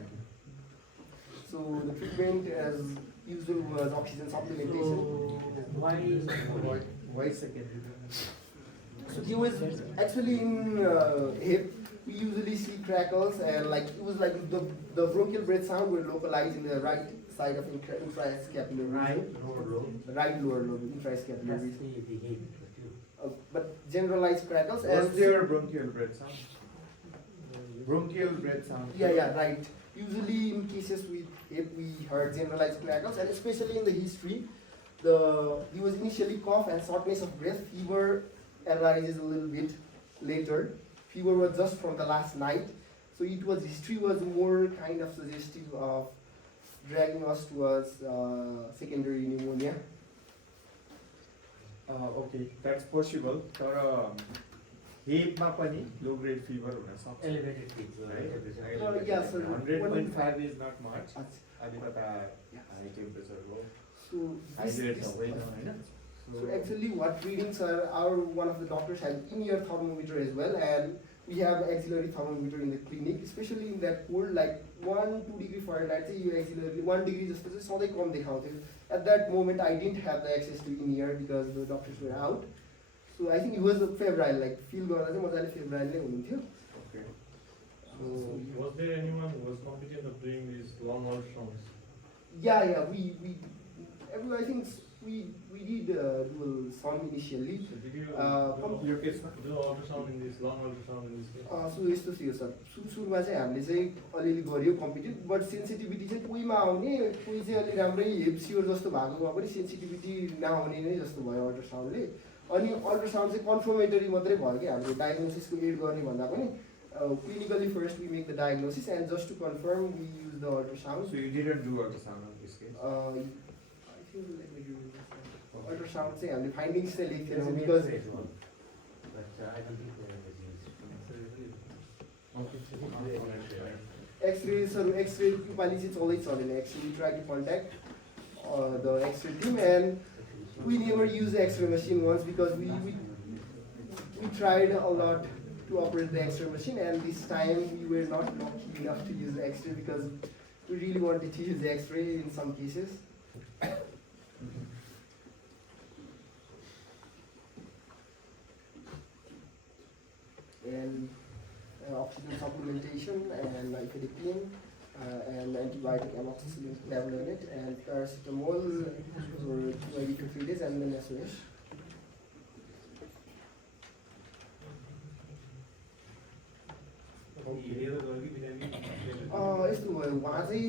So the treatment as usual was oxygen supplementation. Why secondary? So he was actually in HAPE. We usually see crackles, and it was like the bronchial breath sound were localized in the right side of infrascapular region. Right lower lobe, infrascapular region. But generalized crackles. Was there bronchial breath sound? Bronchial breath sound. Yeah, right. Usually in cases with HAPE, we heard generalized crackles, and especially in the history, he was initially cough and shortness of breath. Fever arises a little bit later. Fever was just from the last night, so history was more kind of suggestive of dragging us towards secondary pneumonia. Okay, that's possible. तर HAPE-मा पनि low grade fever हुन सक्छ. Elevated fever. Right? Yeah, sir. 100.5 is not much. अलिकता high temperature हो. So High grade त होइन हैन? So actually what readings are one of the doctors has in-ear thermometer as well, and we have auxiliary thermometer in the clinic, especially in that cold, like 1-2 degree Fahrenheit, you auxiliary 1 degree just सधैँ कम देखाउँथ्यो. At that moment I didn't have the access to in-ear because the doctors were out. So I think he was febrile, like feel गर्दा चाहिँ मजाले febrile नै हुनुहुन्थ्यो. Okay. So Was there anyone who was competent of doing these long ultrasounds? yeah, I think we did do some initially. So did you Your case मा? do ultrasound in this long ultrasound in this case? सो यस्तो थियो sir, सुरुमा चाहिँ हामीले चाहिँ अलिअलि गऱ्यो competed, but sensitivity चाहिँ कोहीमा आउने, कोही चाहिँ अलि राम्रै हेप्सियोर जस्तो भएकोमा पनि सेन्सिटिभिटी नआउने नै जस्तो भयो अल्ट्रासाउन्डले. अनि अल्ट्रासाउन्ड चाहिँ कन्फर्मेटरी मात्रै भयो कि हाम्रो डायग्नोसिसको एड गर्ने भन्दा पनि clinically first we make the diagnosis, and just to confirm we use the ultrasound. So you didn't do ultrasound on this case? I think ultrasound चाहिँ हामीले findings चाहिँ लेख्थेन because but I don't think there X-ray योपालि चाहिँ चल्दैन. X-ray we try to contact the X-ray team, and we never used the X-ray machine once because we tried a lot to operate the X-ray machine, and this time we were not lucky enough to use the X-ray because we really wanted to use the X-ray in some cases. And oxygen supplementation and ifedipine and antibiotic amoxicillin tablet and paracetamol for 2 to 3 days and then SOS. यस्तो भयो उहाँ चाहिँ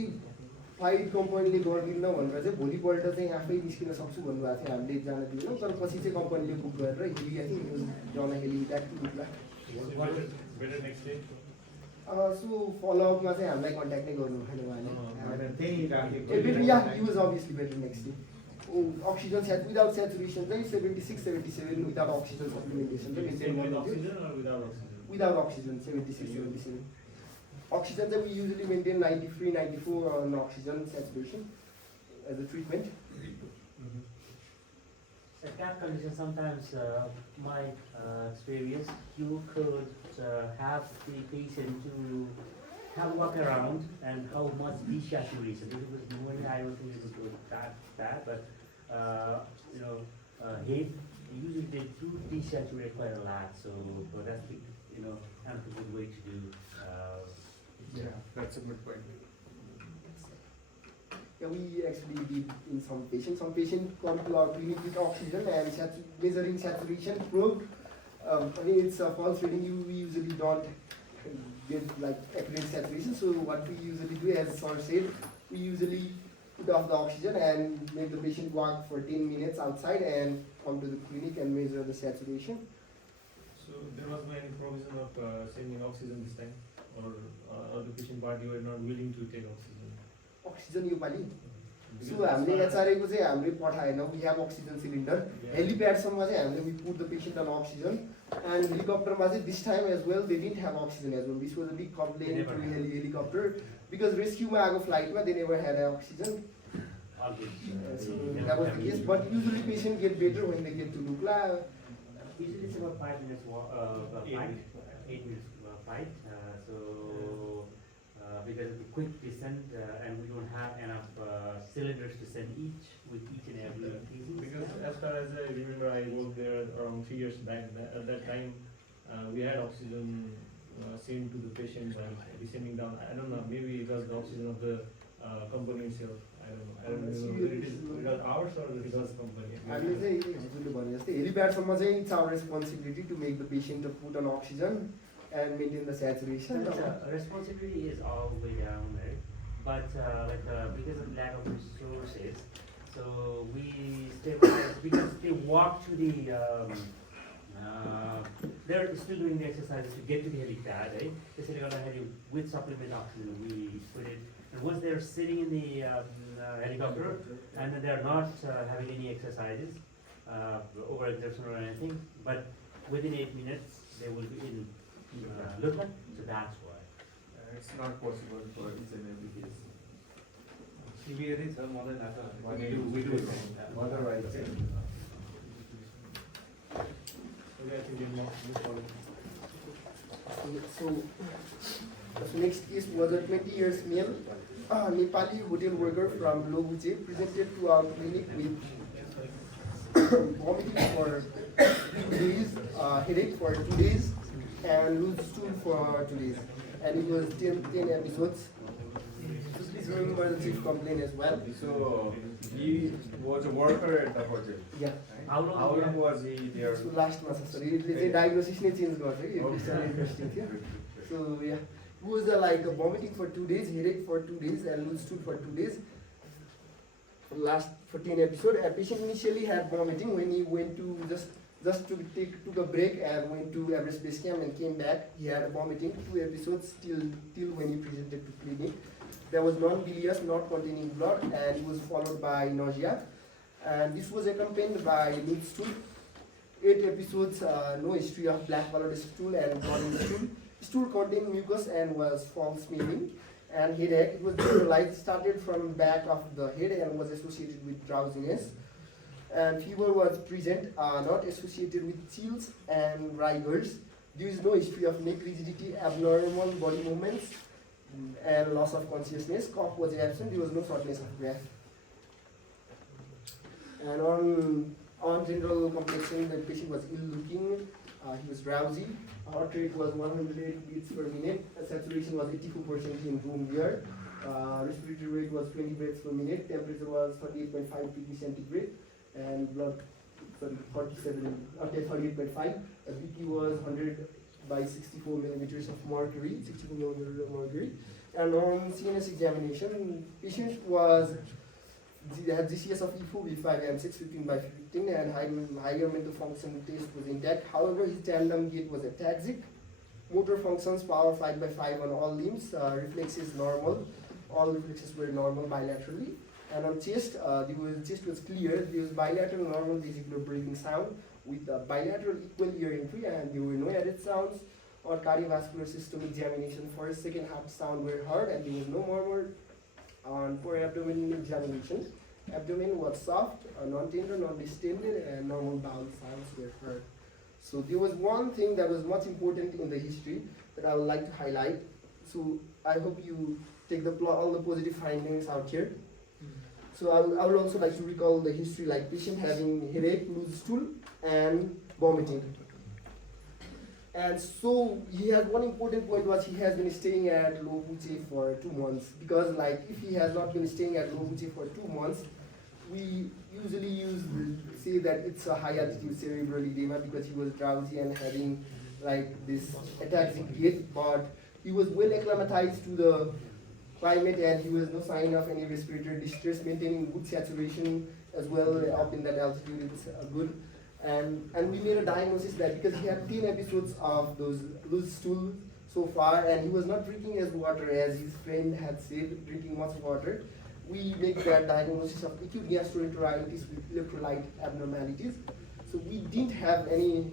fight कम्पनीले गरिदिन्न भनेर चाहिँ भोलिपल्ट चाहिँ आफै निस्किन सक्छु भन्नुभएको थियो, हामीले जान दिएनौँ, तर पछि चाहिँ कम्पनीले बुक गरेर हेली आई थिङ्क जन हेली ब्याक टु बुकला। सो फलोअपमा चाहिँ हामीलाई कन्ट्याक्ट नै गर्नु भएन उहाँले। Use obviously better next day. Oxygen without saturation चाहिँ 76, 77 विदाउट अक्सिजन सप्लिमेन्टेसन चाहिँ मेन्टेन गर्नु। Without oxygen, 76, 77. Oxygen that we usually maintain 93, 94 on oxygen saturation as a treatment. At that condition, sometimes my experience, you could have the patient to have a walk around and how much desaturation. If it was pneumonia, I don't think it was that, but you know, HAPE, usually they do desaturate quite a lot, so that's the, you know, kind of a good way to do. Yeah, that's a good point. Yeah, we actually did in some patients. Some patients come to our clinic with oxygen and measuring saturation probe. I mean, it's a false reading. We usually don't get like accurate saturation. So what we usually do, as Sir said, we usually put off the oxygen and make the patient walk for 10 minutes outside and come to the clinic and measure the saturation. So there was no any provision of sending oxygen this time, or the patient party were not willing to take oxygen? Oxygen you pali. So हामीले HRA को चाहिँ हामीले पठाएन. We have oxygen cylinder. Helipad सम्म चाहिँ हामीले we put the patient on oxygen. And helicopter मा चाहिँ this time as well they didn't have oxygen as well. This was a big complaint to helicopter because rescue मा आएको flight मा they never had oxygen. So that was the case. But usually patient get better when they get to Nukla. Usually it's about 5 minutes walk, 8 minutes flight. So because of the quick descent and we don't have enough cylinders to send each with each and every case. Because as far as I remember, I worked there around 3 years back. At that time, we had oxygen sent to the patients and descending down. I don't know, maybe it was the oxygen of the company itself. I don't know. I don't know whether it was ours or it was company. हामीले चाहिँ हजुरले भने जस्तै हेलिप्याडसम्म चाहिँ it's our responsibility to make the patient to put on oxygen and maintain the saturation. Responsibility is all the way down there, but because of lack of resources, so we stabilize because they walk to the. They're still doing the exercises to get to the helipad, right? With supplement oxygen, we put it. And once they're sitting in the helicopter and then they're not having any exercises, overexertion or anything, but within 8 minutes they will be in Lutla, so that's why. It's not possible for each and every case. Severely, sir, more than that. We do otherwise. So next case was a 20 years male Nepali hotel worker from Loguje presented to our clinic with vomiting for 2 days, headache for 2 days, and loose stool for 2 days. And it was 10 episodes. So please remember the chief complaint as well. So he was a worker at the hotel. Yeah. How long was he there? So last month, sorry, it's diagnosis change interesting. So yeah. He was vomiting for 2 days, headache for 2 days, and loose stool for 2 days. Last 14 episode, a patient initially had vomiting when he went to took a break and went to Everest base camp and came back. He had vomiting 2 episodes till when he presented to clinic. There was non-bilious, not containing blood, and it was followed by nausea. And this was accompanied by loose stool. 8 episodes, no history of black colored stool and blood in the stool. Stool contained mucus and was foul smelling, and headache. It was generalized, started from back of the head and was associated with drowsiness. and fever was present, not associated with chills and rigors. There is no history of neck rigidity, abnormal body movements, and loss of consciousness. Cough was absent. There was no shortness of breath. And on general complexion, the patient was ill-looking. He was drowsy. Heart rate was 108 beats per minute. Saturation was 84% in room air. Respiratory rate was 20 breaths per minute. Temperature was 38.5 degrees centigrade. And blood, 38.5. BP was 100 by 64 millimeters of mercury, 64 millimeters of mercury. And on CNS examination, patient had GCS of E4 V5 and 615 by 15, and higher mental function test was intact. However, his tandem gait was ataxic. Motor functions, power 5 by 5 on all limbs. Reflexes normal. All reflexes were normal bilaterally. And on chest, the chest was clear. There was bilateral normal vesicular breathing sound with bilateral equal ear entry, and there were no added sounds. On cardiovascular system examination, first, second heart sound were heard, and there was no murmur. On for abdomen examination, abdomen was soft, non-tender, non-distended, and normal bowel sounds were heard. So there was one thing that was much important in the history that I would like to highlight. So I hope you take all the positive findings out here. So I would also like to recall the history, like patient having headache, loose stool, and vomiting. And so he has one important point was he has been staying at Lobuche for 2 months, because like if he has not been staying at Lobuche for 2 months, we usually say that it's a high altitude cerebral edema because he was drowsy and having like this ataxic gait, but he was well acclimatized to the climate and he was no sign of any respiratory distress, maintaining good saturation as well up in that altitude. It's good. And we made a diagnosis that because he had 10 episodes of those loose stools so far, and he was not drinking as water as his friend had said, drinking much water, we make that diagnosis of acute gastroenteritis with electrolyte abnormalities. So we didn't have any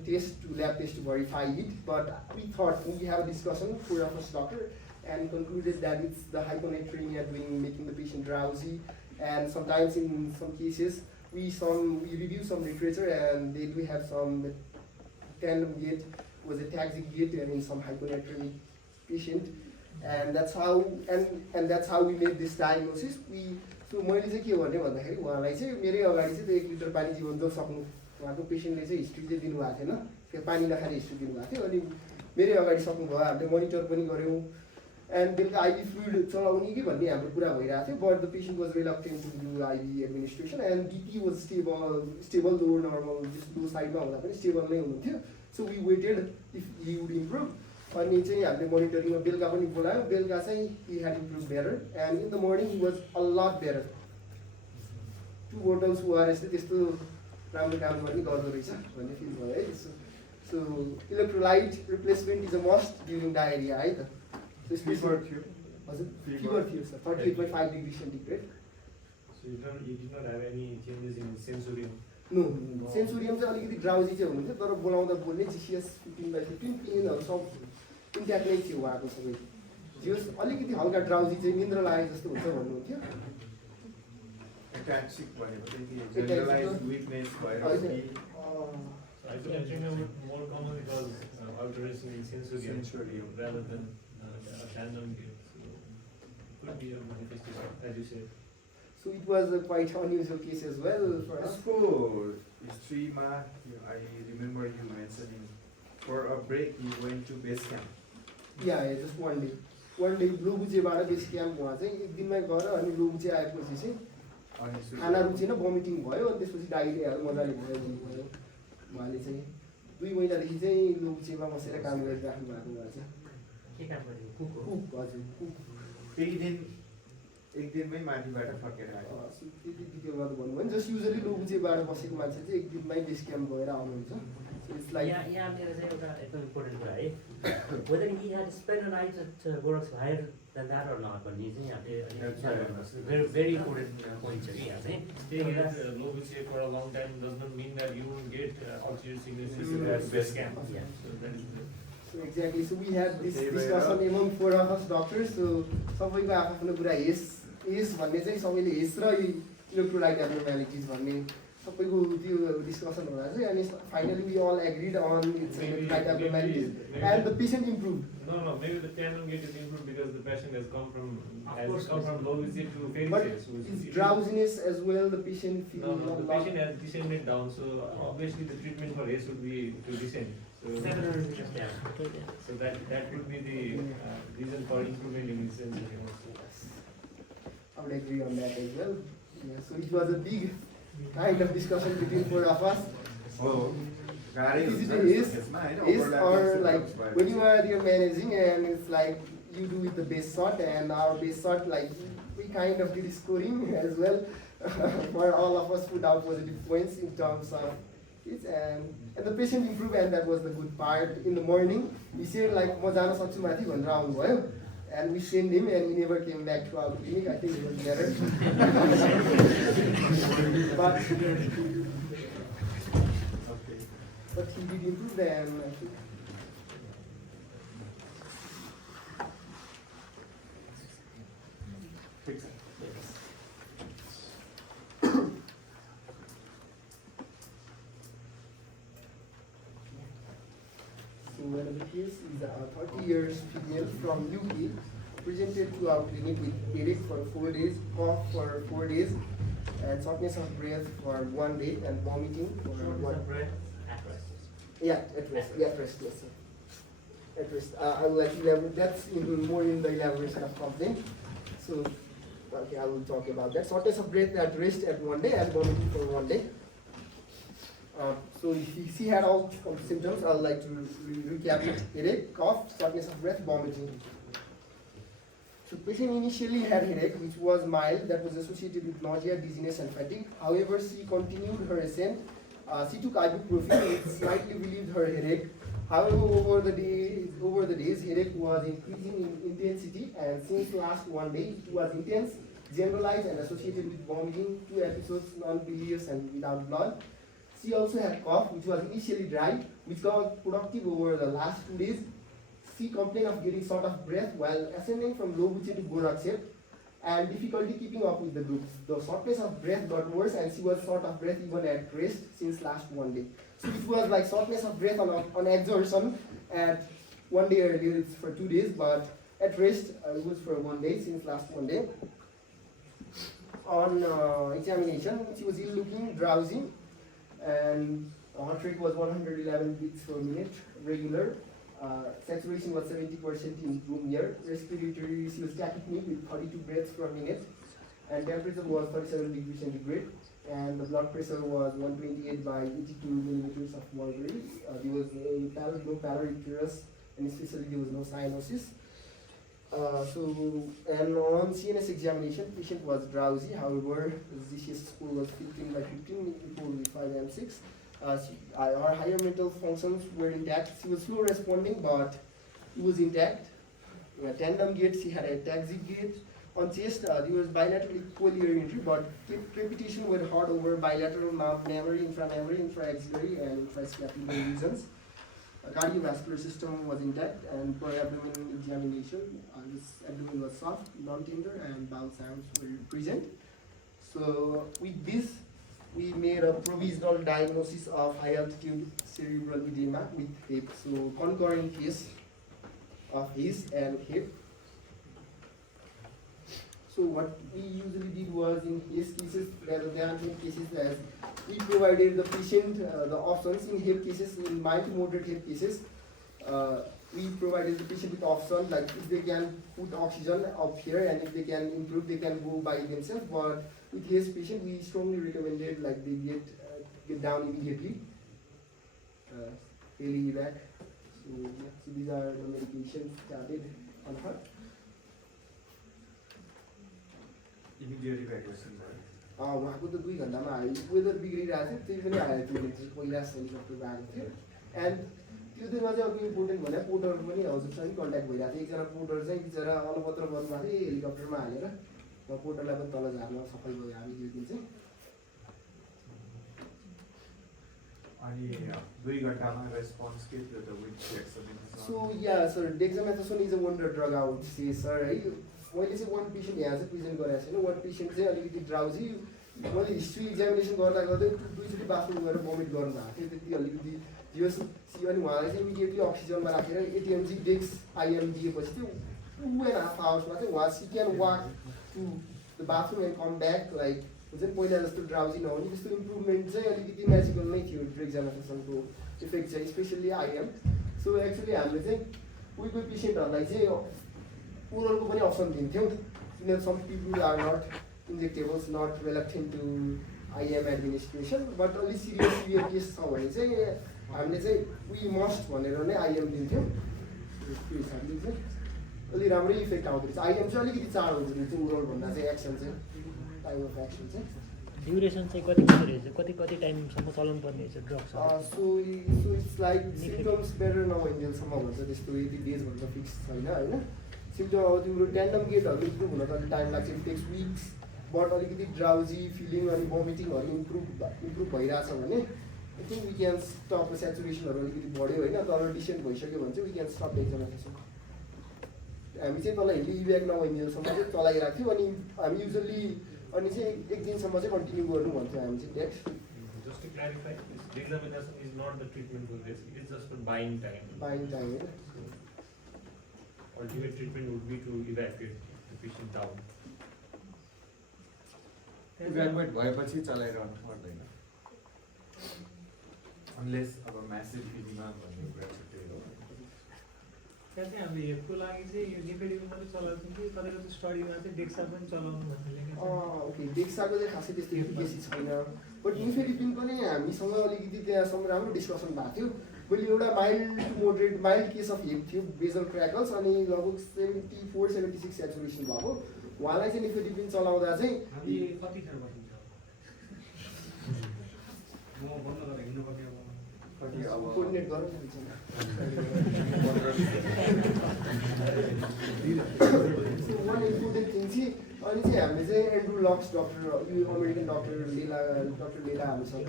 lab test to verify it, but we thought we have a discussion for our first doctor and concluded that it's the hyponatremia making the patient drowsy, and sometimes in some cases we review some literature and they do have some tandem gait was ataxic gait in some hyponatremic patient, and that's how we made this diagnosis. So मैले चाहिँ के गर्ने भन्दाखेरि उहाँलाई चाहिँ मेरै अगाडि चाहिँ 1 लिटर पानी जीवन सक्नु उहाँको पेसेन्टले चाहिँ हिस्ट्री चाहिँ दिनुभएको थिएन, त्यो पानी नखाने हिस्ट्री दिनुभएको थियो, अनि मेरै अगाडि सक्नुभयो, हामीले मोनिटर पनि गऱ्यौँ, and बेलुका आइभी फ्लुइड चलाउने कि भन्ने हाम्रो कुरा भइरहेको थियो, but the patient was reluctant to do IV administration and BP was stable lower normal, just low साइडमा हुँदा पनि स्टेबल नै हुनुहुन्थ्यो. So we waited if he would improve. अनि चाहिँ हामीले मोनिटरिङमा बेलुका पनि बोलायौँ, बेलुका चाहिँ he had improved better, and in the morning he was a lot better. 2 bottles ORS ले त्यस्तो राम्रो काम गर्ने गर्दो रहेछ भन्ने फिल भयो है. So electrolyte replacement is a must during diarrhea है त. So fever थियो sir, 38.5 degrees centigrade. So you did not have any changes in sensorium? No, sensorium चाहिँ अलिकति ड्राउजी चाहिँ हुनुहुन्थ्यो, तर बोलाउँदा बोल्ने GCS 15/15 पेनहरू सब इन्ट्याक्ट नै थियो उहाँको सबै. जस अलिकति हल्का ड्राउजी चाहिँ निन्द्रा लागे जस्तो हुन्छ भन्नुहुन्थ्यो. Ataxic भनेको चाहिँ generalized weakness भएर Hyponatremia would more common because alteration in sensorium rather than a tandem gait. So could be a manifestation, as you said. So it was a quite unusual case as well for us. यसको हिस्ट्रीमा I remember you mentioning for a break you went to base camp. Yeah, just one day लोबुचेबाट base camp उहाँ चाहिँ एक दिनमै गएर अनि लोबुचे आएपछि चाहिँ खाना रुचेन, भोमिटिङ भयो, अनि त्यसपछि डायरियाहरू मजाले भयो भन्नुभयो. उहाँले चाहिँ 2 महिनादेखि चाहिँ लोबुचेमा बसेर काम गरिराख्नु भएको उहाँ चाहिँ. के काम गर्ने? कुक हजुर, कुक. एक दिनमै माथिबाट फर्केर आयो. त्यति डिटेलमा त भन्नुभयो. जस्ट युजली लोबुचेबाट बसेको मान्छे चाहिँ एक दिनमै बेस क्याम्प गएर आउनुहुन्छ. So it's like यहाँ मेरो चाहिँ एउटा एकदम इम्पोर्टेन्ट कुरा है, whether he had spent a night at Gorakh's higher than that or not भन्ने चाहिँ यहाँले very important point छ कि यहाँ चाहिँ. Staying at Lobuche for a long time does not mean that you will get altitude sickness at base camp. Yeah. So that is the So exactly. So we had this discussion among 4 of us doctors. So सबैको आफ्नो कुरा हेस भन्ने चाहिँ सबैले हेस र electrolyte एब्नर्म्यालिटिज भन्ने सबैको त्यो discussion हुँदा चाहिँ अनि finally we all agreed on it's like abnormalities and the patient improved. No, maybe the tandem gait is improved because the patient has come from course, low visit to But Pheriche. So it's drowsiness as well, the patient feels No, the a lot. patient has descended down, so obviously the treatment for HACE would be to descend. So 700 meters down. so that would be the reason for improvement in his sensitivity. I would agree on that as well. Yeah, so it was a big kind of discussion between four of us. हो गाह्रै Is हुन्छ it is, यसमा हैन is overlapping or symptoms like भयो when you are you're managing and it's like you do with the base shot and our base shot like we kind of did scoring as well for all of us put out positive points in terms of it and the patient improved and that was the good part. In the morning he said like म जान सक्छु माथि भनेर आउनु भयो and we sent him and he never came back to our clinic. I think it was better. But he did improve and I think ठिक छ so one of the case is a 30 years female from UK presented to our clinic with headache for 4 days, cough for 4 days, and shortness of breath for 1 day, and vomiting for Shortness 1 of breath at rest. Yeah, at rest. Yeah, at rest. Yes, sir. At rest. I will like elaborate. That's more in the elaboration of complaint. So, okay, I will talk about that. Shortness of breath at rest at 1 day and vomiting for 1 day. So she had all symptoms. I would like to recap it. Headache, cough, shortness of breath, vomiting. So patient initially had headache, which was mild, that was associated with nausea, dizziness, and fatigue. However, she continued her ascent. She took ibuprofen, which slightly relieved her headache. However, over the days, headache was increasing in intensity, and since last 1 day, it was intense, generalized, and associated with vomiting, 2 episodes, non-bilious and without blood. She also had cough, which was initially dry, which got productive over the last 2 days. She complained of getting short of breath while ascending from low Buche to Gorakshep and difficulty keeping up with the group. The shortness of breath got worse and she was short of breath even at rest since last 1 day. So it was like shortness of breath on exertion at 1 day earlier, it's for 2 days, but at rest it was for 1 day since last 1 day. On examination, she was ill looking, drowsy, and heart rate was 111 beats per minute, regular. Saturation was 70% in room air. Respiratory, she was tachypneic with 32 breaths per minute. And temperature was 37 degrees centigrade. And the blood pressure was 128 by 82 millimeters of mercury. There was no palarythurus, and especially there was no cyanosis. And on CNS examination, patient was drowsy. However, the GCS score was 15 by 15, equal with 5 and 6. Our higher mental functions were intact. She was slow responding, but it was intact. Tandem gait, she had a taxi gait. On chest, there was bilateral equal entry, but crepitation were hard over bilateral mammary, inframammary, intra-axillary, and intrascapular regions. Cardiovascular system was intact, and per abdomen examination, this abdomen was soft, non-tender, and bowel sounds were present. So with this, we made a provisional diagnosis of high altitude cerebral edema with HAPE. So concurrent case of HACE and HAPE. So what we usually did was in HACE cases, there are many cases as we provided the patient the options. In HAPE cases, in mild to moderate HAPE cases, we provided the patient with options like if they can put oxygen up here and if they can improve, they can go by themselves. But with HACE patient, we strongly recommended like they get down immediately. Daily evac. So these are the medications started on her. Immediate evacuation भयो उहाँको त 2 घण्टामा आयो weather बिग्रिरहेको थियो त्यही पनि आयो त्यो पहिला हेलिकप्टर आएको थियो एन्ड त्यो दिनमा चाहिँ अर्को इम्पोर्टेन्ट भने पोर्टर पनि हजुरसँग कन्ट्याक्ट भइरहेको थियो एकजना पोर्टर चाहिँ बिचरा अलपत्र गर्नुभएको थियो हेलिकप्टरमा हालेर पोर्टरलाई पनि तल झार्न सफल भयो हामी त्यो दिन चाहिँ अनि 2 घण्टामा रेस्पोन्स के थियो त विच एक्सपिरियन्स सो या sir dexamethasone is a wonder drug out से सर है मैले चाहिँ 1 पेसेन्ट यहाँ चाहिँ प्रेजेन्ट गरेको छैन 1 पेसेन्ट चाहिँ अलिकति ड्राउजी मैले हिस्ट्री एक्जामिनेसन गर्दा गर्दै दुईचोटि बाथरुम गएर भमिट गर्नु भएको थियो त्यति अलिकति जियोस अनि उहाँले चाहिँ इमिडिएटली अक्सिजनमा राखेर एटिएमजी डेस्क आइएम दिएपछि चाहिँ 2.5 आवर्समा चाहिँ उहाँ she can walk to the bathroom and come back like हुन्छ नि पहिला जस्तो ड्राउजी नहुने त्यस्तो इम्प्रुभमेन्ट चाहिँ अलिकति म्याजिकल नै थियो ड्रग एक्जामिनेसनको इफेक्ट चाहिँ स्पेसल्ली आइएम सो एक्चुली हामीले चाहिँ कोही कोही पेसेन्टहरूलाई चाहिँ ओरलको पनि अप्सन दिन्थ्यौँ किनभने some people are not injectables not reluctant to IM administration, but only severe case छ भने चाहिँ हामीले चाहिँ we must भनेर नै IM दिन्थ्यौँ त्यो हिसाबले चाहिँ अलि राम्रै इफेक्ट आउँदो रहेछ IM चाहिँ अलिकति चाँडो हुन्छ रहेछ ओरल भन्दा चाहिँ एक्सन चाहिँ टाइम अफ एक्सन चाहिँ ड्युरेसन चाहिँ कति कति रहेछ कति टाइमसम्म चलाउनु पर्ने रहेछ drugs so it's like symptoms better नभइन्जेलसम्म भन्छ त्यस्तो 80 डेज भनेर फिक्स छैन होइन सिम्टम अब त्यो ट्यान्डम गेटहरू इम्प्रुभ हुन त अलिक टाइम लाग्छ इट टेक्स विक्स बट अलिकति ड्राउजी फिलिङ अनि भमिटिङहरू इम्प्रुभ भइरहेछ भने आई थिङ्क वी क्यान स्टप सेचुरेसनहरू अलिकति बढ्यो होइन तल डिसेन्ट भइसक्यो भने चाहिँ वी क्यान स्टप एक्जामिनेसन हामी चाहिँ तल हिँडी इभ्याक नभइन्जेलसम्म चाहिँ चलाइरहेको थियौँ अनि हामी युजली अनि चाहिँ एक दिनसम्म चाहिँ कन्टिन्यू गर्नु भन्थ्यो हामी चाहिँ next Just to clarify, this examination is not the treatment for this, it is just for buying time. Buying time, So, ultimate treatment would be to evacuate the patient down. Evacuate भएपछि चलाइरहनु पर्दैन unless अब massive फिलिङमा भन्ने कुरा चाहिँ त्यही हो त्यहाँ चाहिँ हामीले हेपको लागि चाहिँ यो निफेडिपिन मात्रै चलाउँछौँ कि कतै कतै स्टडीमा चाहिँ डेक्सा पनि चलाउनु भन्ने ओके डेक्साको चाहिँ खासै त्यस्तो एफिकेसी छैन बट निफेडिपिन पनि हामीसँग अलिकति त्यहाँसम्म राम्रो डिस्कसन भएको थियो मैले एउटा mild to moderate mild case of HAPE थियो बेजल क्र्याकल्स अनि लगभग 74-76 सेचुरेसन भएको उहाँलाई चाहिँ निफेडिपिन चलाउँदा चाहिँ कतिखेर बसिन्छ म बन्द गरेर हिँड्नु पर्ने अब कोर्डिनेट गरौँ वान इम्पोर्टेन्ट थिङ चाहिँ अनि चाहिँ हामीले चाहिँ एन्ड्रु लक्स डक्टर यो अमेरिकन डक्टर लेला हामीसँग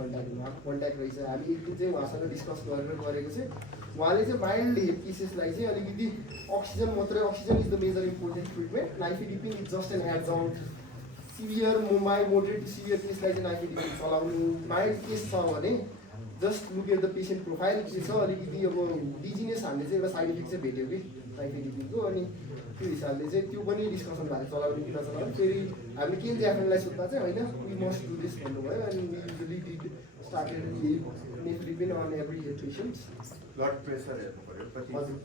कन्ट्याक्ट रहेछ हामी एक दिन चाहिँ उहाँसँग डिस्कस गरेको चाहिँ उहाँले चाहिँ माइल्ड हेप केसेसलाई चाहिँ अलिकति अक्सिजन मात्रै oxygen is the major important treatment nifedipine is just an adjunct severe moderate to severe केसलाई चाहिँ नाइफेडिपिन चलाउनु माइल्ड केस छ भने just look at the patient profile के छ अलिकति अब डिजिनेस हामीले चाहिँ एउटा साइड इफेक्ट चाहिँ भेट्यो कि नाइफेडिपिनको अनि त्यो हिसाबले चाहिँ त्यो पनि डिस्कसन भएको चलाउने कि नचलाउने फेरि हामी के एफएनलाई सोध्दा चाहिँ होइन वी मस्ट डु दिस भन्नुभयो अनि we usually did started nifedipine on every patient blood pressure हेर्नु पऱ्यो कति हजुर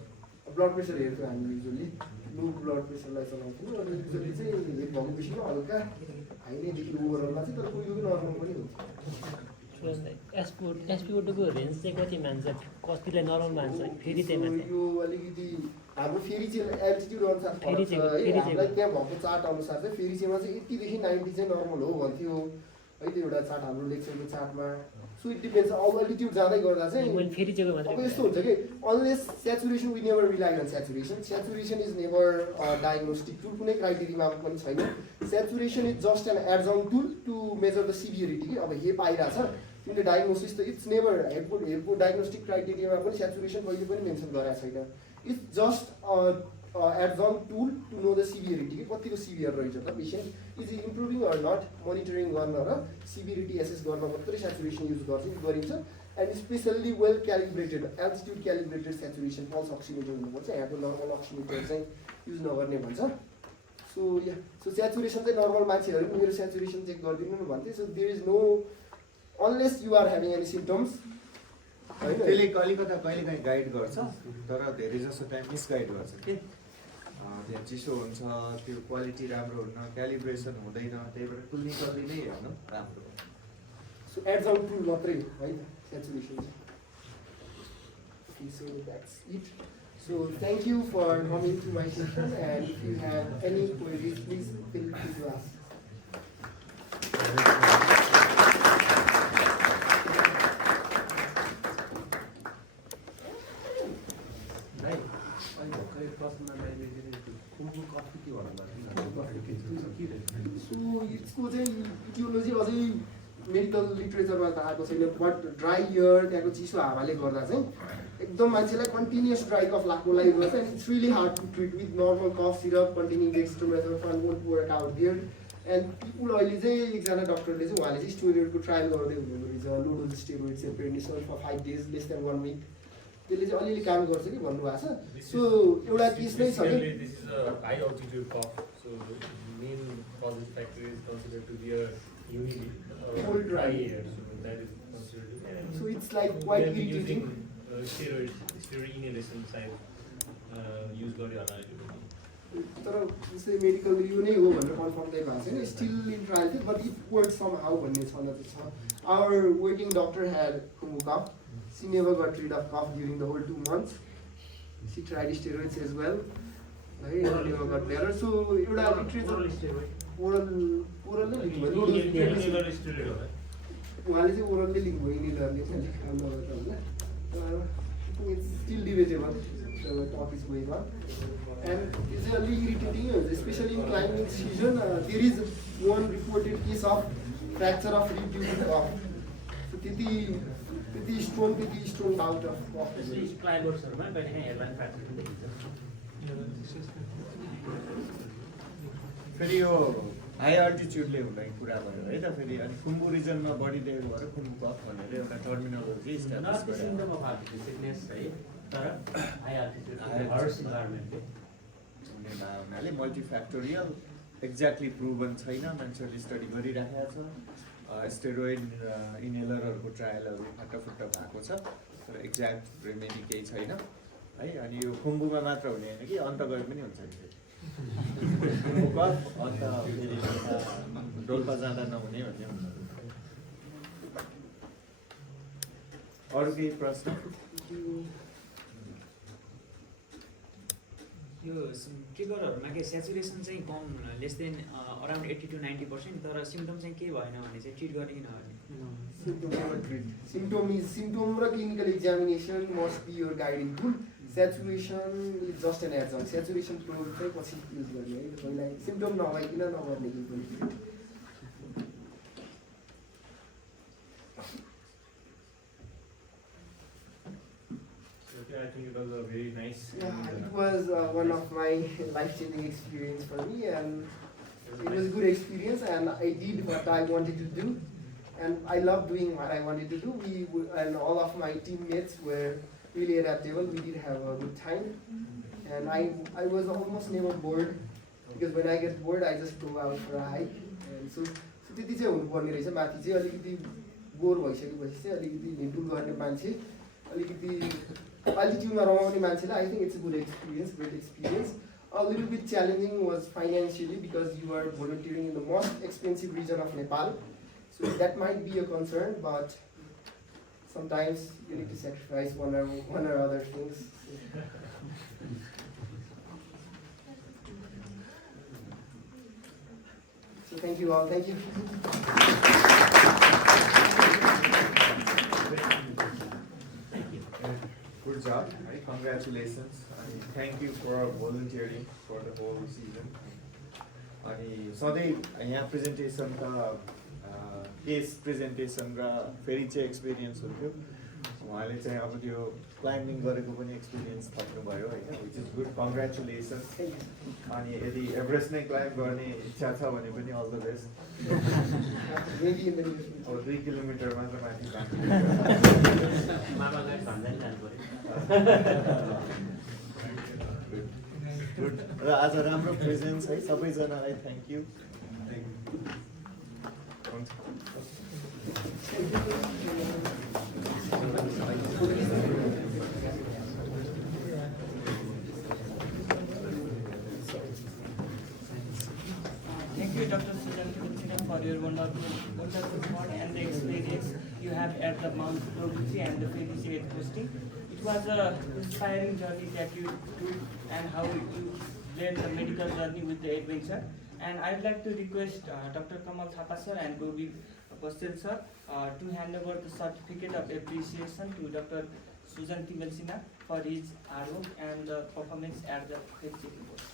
ब्लड प्रेसर हेर्थ्यौँ हामी युजली लो ब्लड प्रेसरलाई चलाउँथ्यौँ अनि युजली चाहिँ हेप भएको पेसेन्टमा हल्का हाई नै देखियो ओभरअलमा चाहिँ तर कोही नर्मल पनि हुन्छ एसपिओटोको रेन्ज चाहिँ कति मान्छ कतिलाई नर्मल मान्छ फेरि त्यही मान्छ यो अलिकति हाम्रो फेरिचे एल्टिट्युड अनुसार फरक छ है हामीलाई त्यहाँ भएको चार्ट अनुसार चाहिँ फेरिचेमा चाहिँ 80 देखि 90 चाहिँ नर्मल हो भन्थ्यो है त्यो एउटा चार्ट हाम्रो लेक्चरको चार्टमा सो इट डिपेन्ड्स अब अल्टिट्युड जाँदै गर्दा चाहिँ मैले फेरिचेको मात्रै अब यस्तो हुन्छ कि unless saturation we never rely on saturation is never diagnostic tool कुनै क्राइटेरियामा पनि छैन saturation is just an adjunct tool to measure the severity कि अब हेप आइरहेछ तिमीले डायग्नोसिस त इट्स नेभर हेपको डायग्नोस्टिक क्राइटेरियामा पनि सेचुरेसन कहिले पनि मेन्सन गराएको छैन it's just adjunct tool to know the severity कि कतिको सिभियर रहेछ त patient is improving or not monitoring गर्न र सिभियरिटी एसेस गर्न मात्रै सेचुरेसन युज गरिन्छ and especially well calibrated altitude calibrated saturation pulse oximeter हुनुपर्छ यहाँको नर्मल अक्सिमिटर चाहिँ युज नगर्ने भन्छ सो सेचुरेसन चाहिँ नर्मल मान्छेहरू मेरो सेचुरेसन चेक गरिदिनु न भन्थे so there is no unless you are having any symptoms त्यसले कलिकता कहिलेकाहीँ गाइड गर्छ तर धेरै जसो टाइम मिसगाइड गर्छ कि त्यहाँ चिसो हुन्छ त्यो क्वालिटी राम्रो हुन्न क्यालिब्रेसन हुँदैन त्यही भएर क्लिनिकली नै हेर्नु राम्रो सो एडजम टुल मात्रै है saturation okay so that's it so thank you for coming to my session and if you have any queries please feel free to ask सो यसको चाहिँ इटियोलोजी अझै मेडिकल लिटरेचरमा त आएको छैन बट ड्राई इयर त्यहाँको चिसो हावाले गर्दा चाहिँ एकदम मान्छेलाई कन्टिन्युस ड्राई कफ लाग्नु लागि गर्छ and it's really hard to treat with normal cough syrup continuing dextromethorphan won't work out there And people अहिले चाहिँ एकजना डक्टरले चाहिँ उहाँले चाहिँ स्टेरोइडको ट्रायल गर्दै हुनुहुँदो रहेछ, लो डोज स्टेरोइड चाहिँ प्रेडिसनल फर 5 days लेस देन 1 week। त्यसले चाहिँ अलिअलि काम गर्छ कि भन्नुभएको छ। सो एउटा केस नै छ कि This is a high altitude cough, so the main causing factor is considered to be a humidity Cold, dry right. air, so that is considered. And So it's like we quite have been irritating. using steroid inhalation side use गर्यो होला अहिले। तर जस्तै medical यो नै हो भनेर confirm चाहिँ भएको छैन, स्टिल इन ट्रायल थियो, but it work somehow भन्ने छन चाहिँ छ। Our working doctor had Khumbu cough, she never got rid of cough during the whole 2 months, she tried steroids as well है, नेभर गट बेटर। सो एउटा literature oral नै लिनुभयो, Inhaler steroid होला। उहाँले चाहिँ ओरलले लिनुभयो, इनहेलरले चाहिँ काम नगर्दा होला। It's still debatable, the talk is going on, and it's a little irritating, especially in climbing season. There is one reported case of fracture of rib due to cough. So त्यति strong bout of cough. क्लाइम्बर्सहरूमा कहिलेकाहीँ headline fracture पनि देखिन्छ। फेरि यो high अल्टिच्युडले हुँदा कुरा भयो है त। फेरि अनि खुम्बु रिजनमा बढी डेभल भएर खुम्बु कफ भनेर एउटा terminology establish not symptom of heart sickness है, तर हाई अल्टिट्युड हार्स इन्भाइरोमेन्टले हुने भए हुनाले मल्टिफ्याक्टोरियल एक्ज्याक्टली प्रुभन छैन, मान्छेहरूले स्टडी गरिराखेको छ। स्टेरोइड इनहेलरहरूको ट्रायलहरू फाटाफुट्टा भएको छ, तर एक्ज्याक्ट रेमेडी केही छैन है। अनि यो खुम्बुमा मात्र हुने होइन कि अन्त गए पनि हुन्छ नि खुम्बु कफ, अन्त फेरि डोल्पा जाँदा नहुने भन्ने हुन्छ। अरू केही प्रश्न? यो ट्रिगरहरूमा के सेचुरेसन चाहिँ कम लेस देन अराउन्ड 80 to 90%, तर सिम्टम चाहिँ केही भएन भने चाहिँ ट्रिट गर्ने कि नगर्ने? Symptom raw clinical examination must be your guiding tool. Saturation is just an adjunct. Saturation probe चाहिँ पछि युज गर्ने है, पहिला सिम्टम नभइकन नगर्ने कि पनि। I think it was a very nice. Yeah, it was one of my life-changing experience for me, and it was a good experience, and I did what I wanted to do, and I love doing what I wanted to do. And all of my teammates were really adaptable. We did have a good time, and I was almost never bored, because when I get bored, I just go out for a hike. And so त्यति चाहिँ हुनुपर्ने रहेछ। माथि चाहिँ अलिकति bore भइसकेपछि चाहिँ अलिकति हिँडडुल गर्ने मान्छे, अलिकति अल्टिट्युडमा रमाउने मान्छेलाई I think it's a good experience, great experience. A little bit challenging was financially, because you are volunteering in the most expensive region of Nepal. So that might be a concern, but sometimes you need to sacrifice one or other things. So thank you all. Thank you. Good job. Right? Congratulations. And thank you for volunteering for the whole season. अनि सधैँ यहाँ presentation त case presentation र फेरिचे experience हुन्थ्यो। उहाँले चाहिँ अब त्यो climbing गरेको पनि एक्सपिरियन्स थप्नुभयो होइन, विच इज गुड। कङ्ग्रेचुलेसन्स। अनि यदि एभरेस्ट नै क्लाइम्ब गर्ने इच्छा छ भने पनि अल द बेस्ट। अब 2 किलोमिटर मात्र माथि गुड। र आज राम्रो प्रेजेन्स है, सबैजनालाई थ्याङ्क यू। हुन्छ। Thank you, Dr. Sujan Timilsina, for your wonderful report and the experience you have at the Mount Pheriche and the Pheriche posting. It was an inspiring journey that you took, and how you led the medical journey with the adventure. And I'd like to request Dr. Kamal Thapa sir and Gobi Bastel sir to hand over the certificate of appreciation to Dr. Sujan Timilsina for his hard work and the performance at the Pheriche post.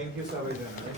Thank you सबैजनालाई।